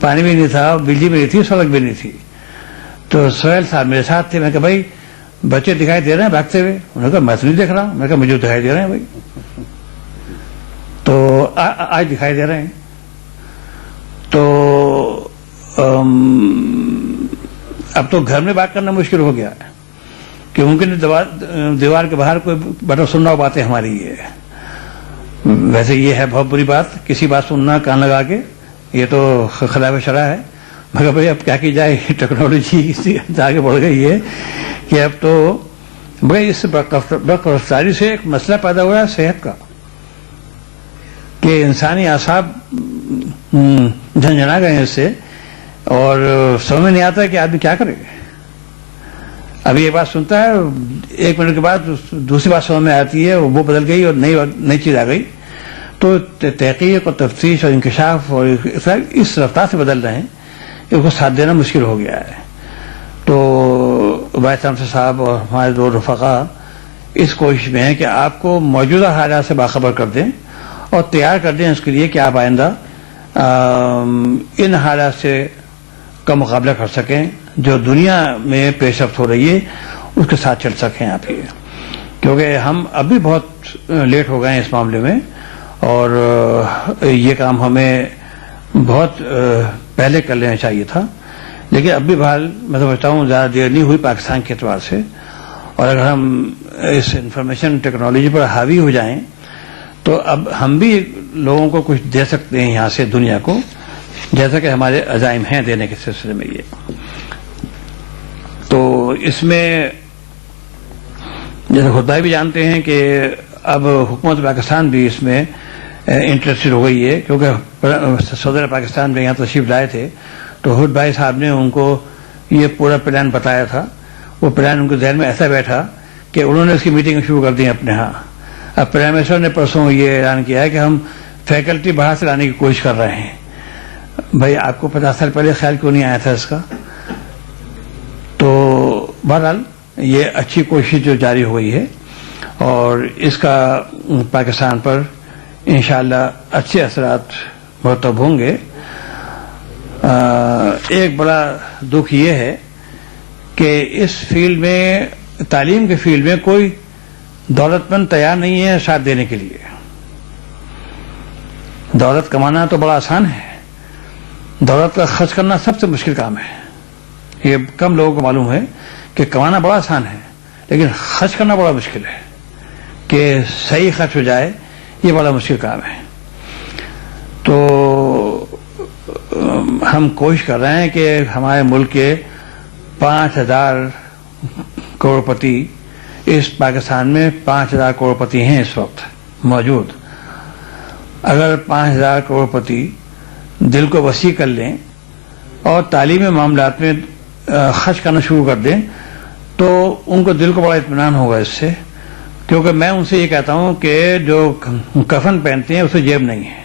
پانی بھی نہیں تھا, بجلی بھی نہیں تھی, سڑک بھی نہیں تھی. تو سہیل صاحب میرے ساتھ تھے. میں کہا بھائی بچے دکھائی دے رہے ہیں بھاگتے ہوئے؟ انہوں نے کہا میں تو نہیں دیکھ رہا. میں کہا مجھے دکھائی دے رہے ہیں بھائی. تو آج دکھائی دے رہے ہیں. تو اب تو گھر میں بات کرنا مشکل ہو گیا ہے کہ ممکن دیوار کے باہر کوئی بیٹھا سن رہا ہو باتیں ہماری. ویسے یہ ہے بہت بری بات, کسی بات سننا کان لگا کے, یہ تو خلاف شرع ہے. مگر بھائی اب کیا کی جائے, ٹیکنالوجی آگے بڑھ گئی ہے کہ اب تو بھائی اس برق رفتاری سے ایک مسئلہ پیدا ہوا ہے صحت کا, کہ انسانی اعصاب جھنجھنا گئے ہیں اس سے, اور سمجھ نہیں آتا ہے کہ آدمی کیا کرے. ابھی یہ بات سنتا ہے, 1 منٹ کے بعد دوسری بات سمجھ میں آتی ہے, وہ بدل گئی اور نئی چیز آ گئی. تو تحقیق اور تفتیش اور انکشاف اور اس رفتار سے بدل رہے ہیں کہ اس کو ساتھ دینا مشکل ہو گیا ہے. تو وائس چانسلر صاحب اور ہمارے 2 رفقا اس کوشش میں ہیں کہ آپ کو موجودہ حالات سے باخبر کر دیں اور تیار کر دیں اس کے لیے کہ آپ آئندہ ان حالات سے کا مقابلہ کر سکیں, جو دنیا میں پیش رفت ہو رہی ہے اس کے ساتھ چل سکیں آپ ہی. کیونکہ ہم اب بھی بہت لیٹ ہو گئے ہیں اس معاملے میں, اور یہ کام ہمیں بہت پہلے کر لینا چاہیے تھا، لیکن اب بھی بہرحال میں سمجھتا ہوں زیادہ دیر نہیں ہوئی پاکستان کے اعتبار سے، اور اگر ہم اس انفارمیشن ٹیکنالوجی پر حاوی ہو جائیں تو اب ہم بھی لوگوں کو کچھ دے سکتے ہیں یہاں سے دنیا کو، جیسا کہ ہمارے عزائم ہیں دینے کے سلسلے میں. یہ تو اس میں جیسے خود بھائی بھی جانتے ہیں کہ اب حکومت پاکستان بھی اس میں انٹرسٹڈ ہو گئی ہے، کیونکہ صدر پاکستان میں یہاں تشریف لائے تھے تو خود بھائی صاحب نے ان کو یہ پورا پلان بتایا تھا. وہ پلان ان کے ذہن میں ایسا بیٹھا کہ انہوں نے اس کی میٹنگ شروع کر دی اپنے ہاں. اب پرائم منسٹر نے پرسوں یہ اعلان کیا ہے کہ ہم فیکلٹی باہر سے لانے کی کوشش کر رہے ہیں. بھائی آپ کو 50 سال پہلے خیال کیوں نہیں آیا تھا اس کا؟ تو بہرحال یہ اچھی کوشش جو جاری ہو گئی ہے اور اس کا پاکستان پر انشاءاللہ اچھے اثرات مرتب ہوں گے. ایک بڑا دکھ یہ ہے کہ اس فیلڈ میں، تعلیم کے فیلڈ میں کوئی دولت مند تیار نہیں ہے ساتھ دینے کے لیے. دولت کمانا تو بڑا آسان ہے، دولت کا خرچ کرنا سب سے مشکل کام ہے. یہ کم لوگوں کو معلوم ہے کہ کمانا بڑا آسان ہے لیکن خرچ کرنا بڑا مشکل ہے، کہ صحیح خرچ ہو جائے یہ بڑا مشکل کام ہے. تو ہم کوشش کر رہے ہیں کہ ہمارے ملک کے 5,000 کروڑپتی، اس پاکستان میں 5,000 کروڑپتی ہیں اس وقت موجود. اگر 5,000 کروڑپتی دل کو وسیع کر لیں اور تعلیمی معاملات میں خرچ کرنا شروع کر دیں تو ان کو دل کو بڑا اطمینان ہوگا اس سے. کیونکہ میں ان سے یہ کہتا ہوں کہ جو کفن پہنتے ہیں اسے جیب نہیں ہے،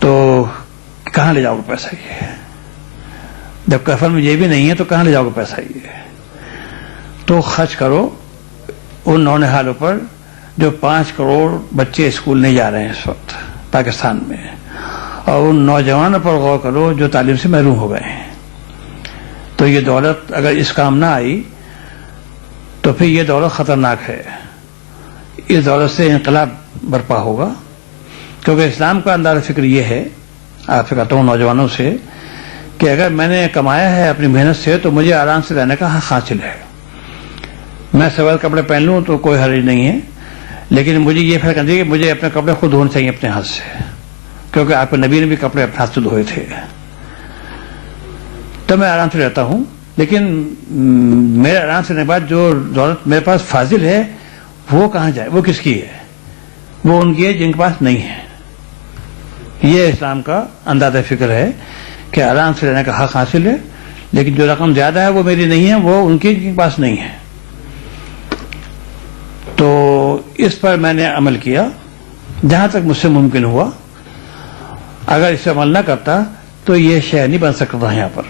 تو کہاں لے جاؤ گے پیسہ؟ یہ جب کفن میں جیب ہی نہیں ہے تو کہاں لے جاؤ گے پیسہ؟ یہ تو خرچ کرو ان نونہالوں پر جو 5 کروڑ بچے اسکول نہیں جا رہے ہیں اس وقت پاکستان میں، اور ان نوجوانوں پر غور کرو جو تعلیم سے محروم ہو گئے ہیں. تو یہ دولت اگر اس کام نہ آئی تو پھر یہ دولت خطرناک ہے. اس دولت سے انقلاب برپا ہوگا، کیونکہ اسلام کا انداز فکر یہ ہے، آپ سے کہتا ہوں نوجوانوں سے، کہ اگر میں نے کمایا ہے اپنی محنت سے تو مجھے آرام سے رہنے کا حق حاصل ہے. میں سوال کپڑے پہن لوں تو کوئی حرج نہیں ہے، لیکن مجھے یہ فرق نہیں کہ مجھے اپنے کپڑے خود دھونے چاہیے اپنے ہاتھ سے، کیونکہ آپ کے نبی نے بھی کپڑے اپنے ہاتھ سے دھوئے تھے. تو میں آرام سے رہتا ہوں، لیکن میرے آرام سے رہنے کے بعد جو دولت میرے پاس فاضل ہے وہ کہاں جائے؟ وہ کس کی ہے؟ وہ ان کی ہے جن کے پاس نہیں ہے. یہ اسلام کا انداز فکر ہے کہ آرام سے رہنے کا حق حاصل ہے، لیکن جو رقم زیادہ ہے وہ میری نہیں ہے، وہ ان کی جن کے پاس نہیں ہے. تو اس پر میں نے عمل کیا جہاں تک مجھ سے ممکن ہوا. اگر اس سے عمل نہ کرتا تو یہ شے نہیں بن سکتا تھا یہاں پر،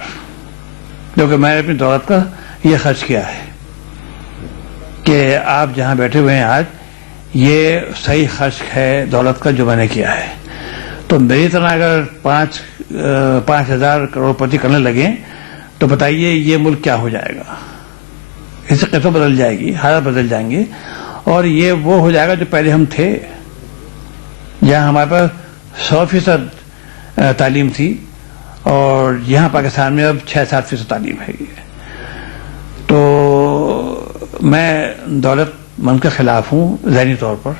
کیونکہ میں نے اپنی دولت کا یہ خرچ کیا ہے کہ آپ جہاں بیٹھے ہوئے ہیں آج، یہ صحیح خرچ ہے دولت کا جو میں نے کیا ہے. تو میری طرح اگر 5,000 کروڑپتی کرنے لگیں تو بتائیے یہ ملک کیا ہو جائے گا؟ اس سے قسم بدل جائے گی، حالات بدل جائیں گے، اور یہ وہ ہو جائے گا جو پہلے ہم تھے، جہاں ہمارے پاس 100% تعلیم تھی، اور یہاں پاکستان میں اب 6-7% تعلیم ہے. تو میں دولت مند کے خلاف ہوں ذہنی طور پر.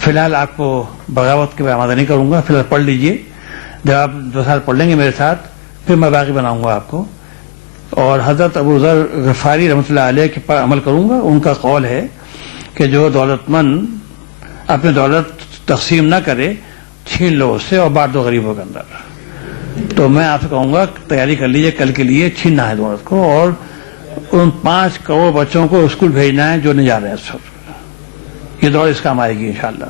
فی الحال آپ کو بغاوت کے آمادہ نہیں کروں گا، فی الحال پڑھ لیجئے. جب آپ 2 سال پڑھ لیں گے میرے ساتھ پھر میں باقی بناؤں گا آپ کو. اور حضرت ابو ذر غفاری رحمۃ اللہ علیہ کے پر عمل کروں گا. ان کا قول ہے کہ جو دولت مند اپنی دولت تقسیم نہ کرے، چھین لو اس سے اور بانٹ دو غریبوں کے اندر. تو میں آپ سے کہوں گا تیاری کر لیجیے، کل کے لیے چھیننا ہے دولت کو، اور ان 5 کروڑ بچوں کو اسکول بھیجنا ہے جو نہیں جا رہے ہیں اس وقت. یہ دور اس کام آئے گی انشاءاللہ.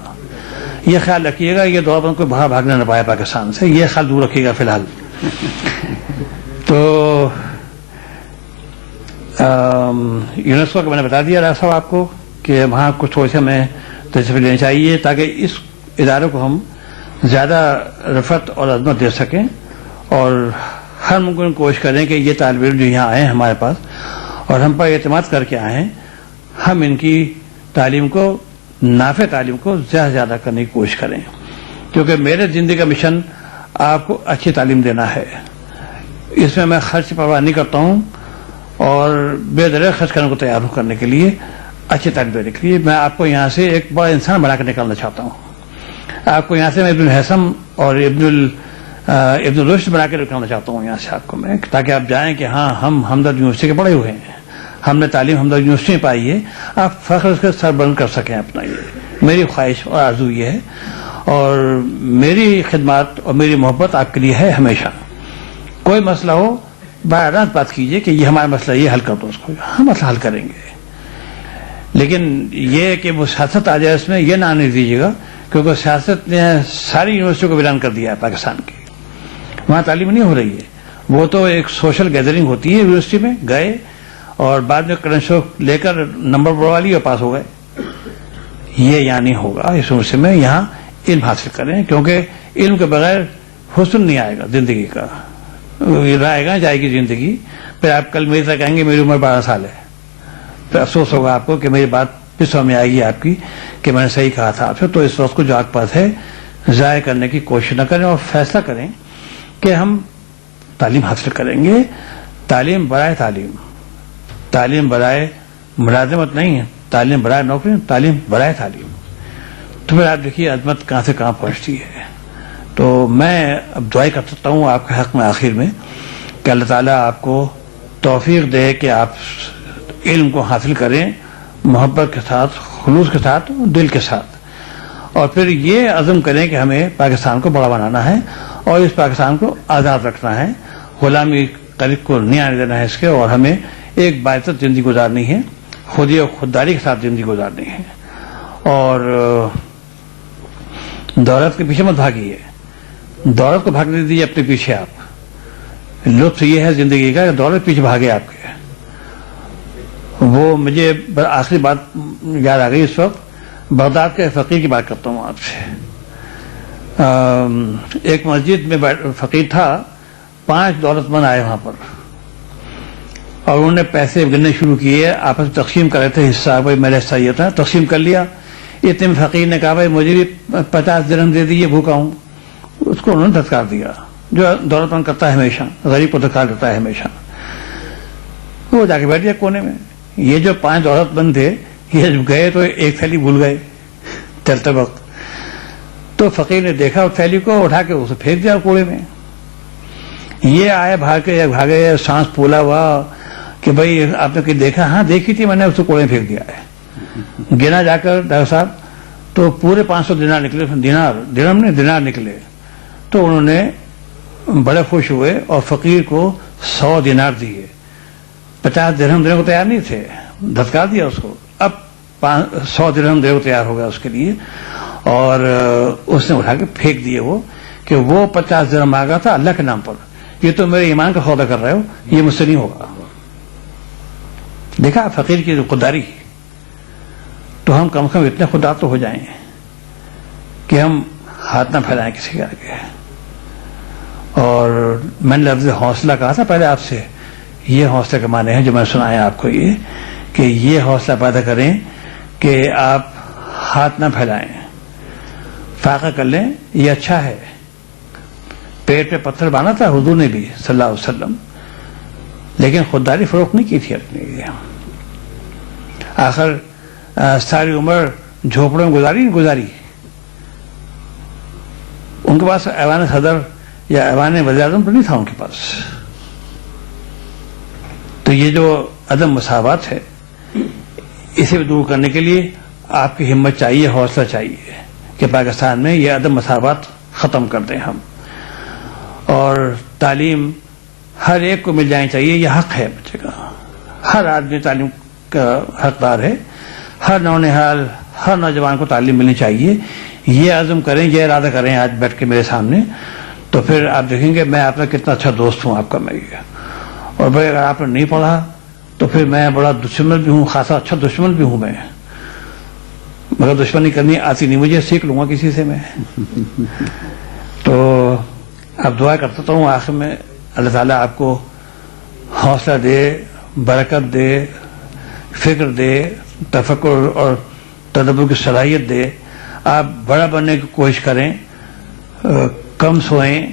یہ خیال رکھیے گا یہ دور کوئی باہر بھاگنے نہ پائے پاکستان سے، یہ خیال دور رکھیے گا فی الحال. تو یونیسکو کا میں نے بتا دیا راج صاحب آپ کو کہ وہاں کچھ تھوڑی سی ہمیں دلچسپی لینی چاہیے تاکہ اس ادارے کو ہم زیادہ رفعت اور عظمت دے سکیں، اور ہر ممکن کوشش کریں کہ یہ طالب علم جو یہاں آئے ہیں ہمارے پاس اور ہم پر اعتماد کر کے آئے ہیں، ہم ان کی تعلیم کو، نافع تعلیم کو زیادہ سے زیادہ کرنے کی کوشش کریں. کیونکہ میرے زندگی کا مشن آپ کو اچھی تعلیم دینا ہے. اس میں میں خرچ پرواہ نہیں کرتا ہوں اور بے درے خرچ کرنے کو تیار ہوں کرنے کے لیے, اچھی تعلیم دینے کے لیے. میں آپ کو یہاں سے ایک بڑا انسان بنا کر نکالنا چاہتا ہوں. آپ کو یہاں سے میں ابن الحسم اور ابن الرشد بنا کے نکالنا چاہتا ہوں یہاں سے آپ کو میں, تاکہ آپ جائیں کہ ہاں ہم ہمدرد یونیورسٹی کے پڑھے ہوئے ہیں, ہم نے تعلیم ہمدرد یونیورسٹی میں پائی ہے. آپ فخر سے سر بلند کر سکیں اپنا. یہ میری خواہش اور آرزو یہ ہے, اور میری خدمات اور میری محبت آپ کے لیے ہے ہمیشہ. کوئی مسئلہ ہو باراں بات کیجئے کہ یہ ہمارا مسئلہ, یہ حل کر دو اس کو, ہم مسئلہ حل کریں گے. لیکن یہ کہ وہ سیاست آ جائے اس میں, یہ نہ آنے دیجیے گا, کیونکہ سیاست نے ساری یونیورسٹیوں کو ویران کر دیا ہے پاکستان کی. وہاں تعلیم نہیں ہو رہی ہے. وہ تو ایک سوشل گیدرنگ ہوتی ہے یونیورسٹی میں, گئے اور بعد میں کرنشو لے کر نمبر بڑھوا لیے اور پاس ہو گئے. یہ یہاں نہیں ہوگا. اس یونیورسٹی میں یہاں علم حاصل کریں, کیونکہ علم کے بغیر حسن نہیں آئے گا زندگی کا. رائے گا جائے گی زندگی. پھر آپ کل میری طرح کہیں گے میری عمر 12 سال ہے, پھر افسوس ہوگا آپ کو کہ میری بات پھر میں آئے گی آپ کی کہ میں نے صحیح کہا تھا آپ سے. تو اس وقت کو جو آپ کے پاس ہے ضائع کرنے کی کوشش نہ کریں, اور فیصلہ کریں کہ ہم تعلیم حاصل کریں گے. تعلیم برائے تعلیم, تعلیم برائے ملازمت نہیں ہے, تعلیم برائے نوکری, تعلیم برائے تعلیم. تو پھر آپ دیکھیے عظمت کہاں سے کہاں پہنچتی ہے. تو میں اب دعائیں کر سکتا ہوں آپ کے حق میں آخر میں کہ اللہ تعالیٰ آپ کو توفیق دے کہ آپ علم کو حاصل کریں محبت کے ساتھ, خلوص کے ساتھ, دل کے ساتھ, اور پھر یہ عزم کریں کہ ہمیں پاکستان کو بڑا بنانا ہے اور اس پاکستان کو آزاد رکھنا ہے, غلامی قریب کو نہیں آنے دینا ہے اس کے, اور ہمیں ایک باعزت زندگی گزارنی ہے, خودی اور خودداری کے ساتھ زندگی گزارنی ہے. اور دولت کے پیچھے مت بھاگیے, دولت کو بھاگنے دیجیے اپنے پیچھے. آپ لطف یہ ہے زندگی کا کہ دولت پیچھے بھاگے آپ کے. وہ مجھے آخری بات یاد آ گئی اس وقت, بغداد کے فقیر کی بات کرتا ہوں آپ سے. ایک مسجد میں فقیر تھا, 5 دولت مند آئے وہاں پر, اور انہوں نے پیسے گننے شروع کیے, آپس میں تقسیم کر رہے تھے, حصہ بھائی میرا حصہ یہ تھا, تقسیم کر لیا. اتنے میں فقیر نے کہا بھائی مجھے بھی 50 درہم دے دیجیے, بھوکا ہوں. اس کو انہوں نے دھتکار دیا, جو دولت مند کرتا ہے ہمیشہ, غریب کو دھتکار دیتا ہے ہمیشہ. وہ جا کے بیٹھ گیا کونے میں. یہ جو 5 دولت مند تھے یہ جب گئے تو ایک تھیلی بھول گئے چلتے وقت. تو فقیر نے دیکھا اس تھیلی کو, اٹھا کے اسے پھینک دیا کوڑے میں. یہ آئے بھاگے, سانس پھولا ہوا کہ بھائی آپ نے کہیں دیکھا؟ ہاں دیکھی تھی میں نے, اسے کوڑے میں پھینک دیا ہے. گنا جا کر ڈاکٹر صاحب تو پورے 500 دینار نکلے, دینار نکلے. تو انہوں نے بڑے خوش ہوئے اور فقیر کو 100 دینار دیے. 50 درہم دینے کو تیار نہیں تھے, دھتکار دیا اس کو. اب 100 درہم دینے کو تیار ہو گیا اس کے لیے, اور اس نے اٹھا کے پھینک دیے وہ, کہ وہ 50 درہم مانگا تھا اللہ کے نام پر, یہ تو میرے ایمان کا سودا کر رہے ہو, یہ مجھ سے نہیں ہوگا. دیکھا فقیر کی خودداری. تو ہم کم سے کم اتنے خوددار تو ہو جائیں کہ ہم ہاتھ نہ پھیلائیں کسی کے آگے. اور میں نے لفظ حوصلہ کہا تھا پہلے آپ سے, یہ حوصلے کے معنی ہیں جو میں نے سنایا آپ کو, یہ کہ یہ حوصلہ پیدا کریں کہ آپ ہاتھ نہ پھیلائیں, فاقہ کر لیں, یہ اچھا ہے. پیٹ پہ پتھر باندھا تھا حضور نے بھی صلی اللہ علیہ وسلم, لیکن خودداری فروخت نہیں کی تھی اپنی. آخر ساری عمر جھوپڑوں میں گزاری. ان کے پاس ایوان صدر یا ایوان وزیر اعظم تو نہیں تھا ان کے پاس. تو یہ جو عدم مساوات ہے اسے دور کرنے کے لیے آپ کی ہمت چاہیے, حوصلہ چاہیے کہ پاکستان میں یہ عدم مساوات ختم کر دیں ہم. اور تعلیم ہر ایک کو مل جانی چاہیے, یہ حق ہے بچے کا. ہر آدمی تعلیم کا حقدار ہے, ہر نونہال, ہر نوجوان کو تعلیم ملنی چاہیے. یہ عزم کریں, یہ ارادہ کریں آج بیٹھ کے میرے سامنے, تو پھر آپ دیکھیں گے میں آپ کا کتنا اچھا دوست ہوں آپ کا میں. اور بھائی اگر آپ نے نہیں پڑھا تو پھر میں بڑا دشمن بھی ہوں, خاصا اچھا دشمن بھی ہوں میں, مگر دشمنی کرنی آتی نہیں مجھے, سیکھ لوں گا کسی سے میں. تو اب دعا کرتا ہوں آخر میں, اللہ تعالیٰ آپ کو حوصلہ دے, برکت دے, فکر دے, تفکر اور تدبر کی صلاحیت دے. آپ بڑا بننے کی کوشش کریں, کم سوئیں,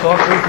100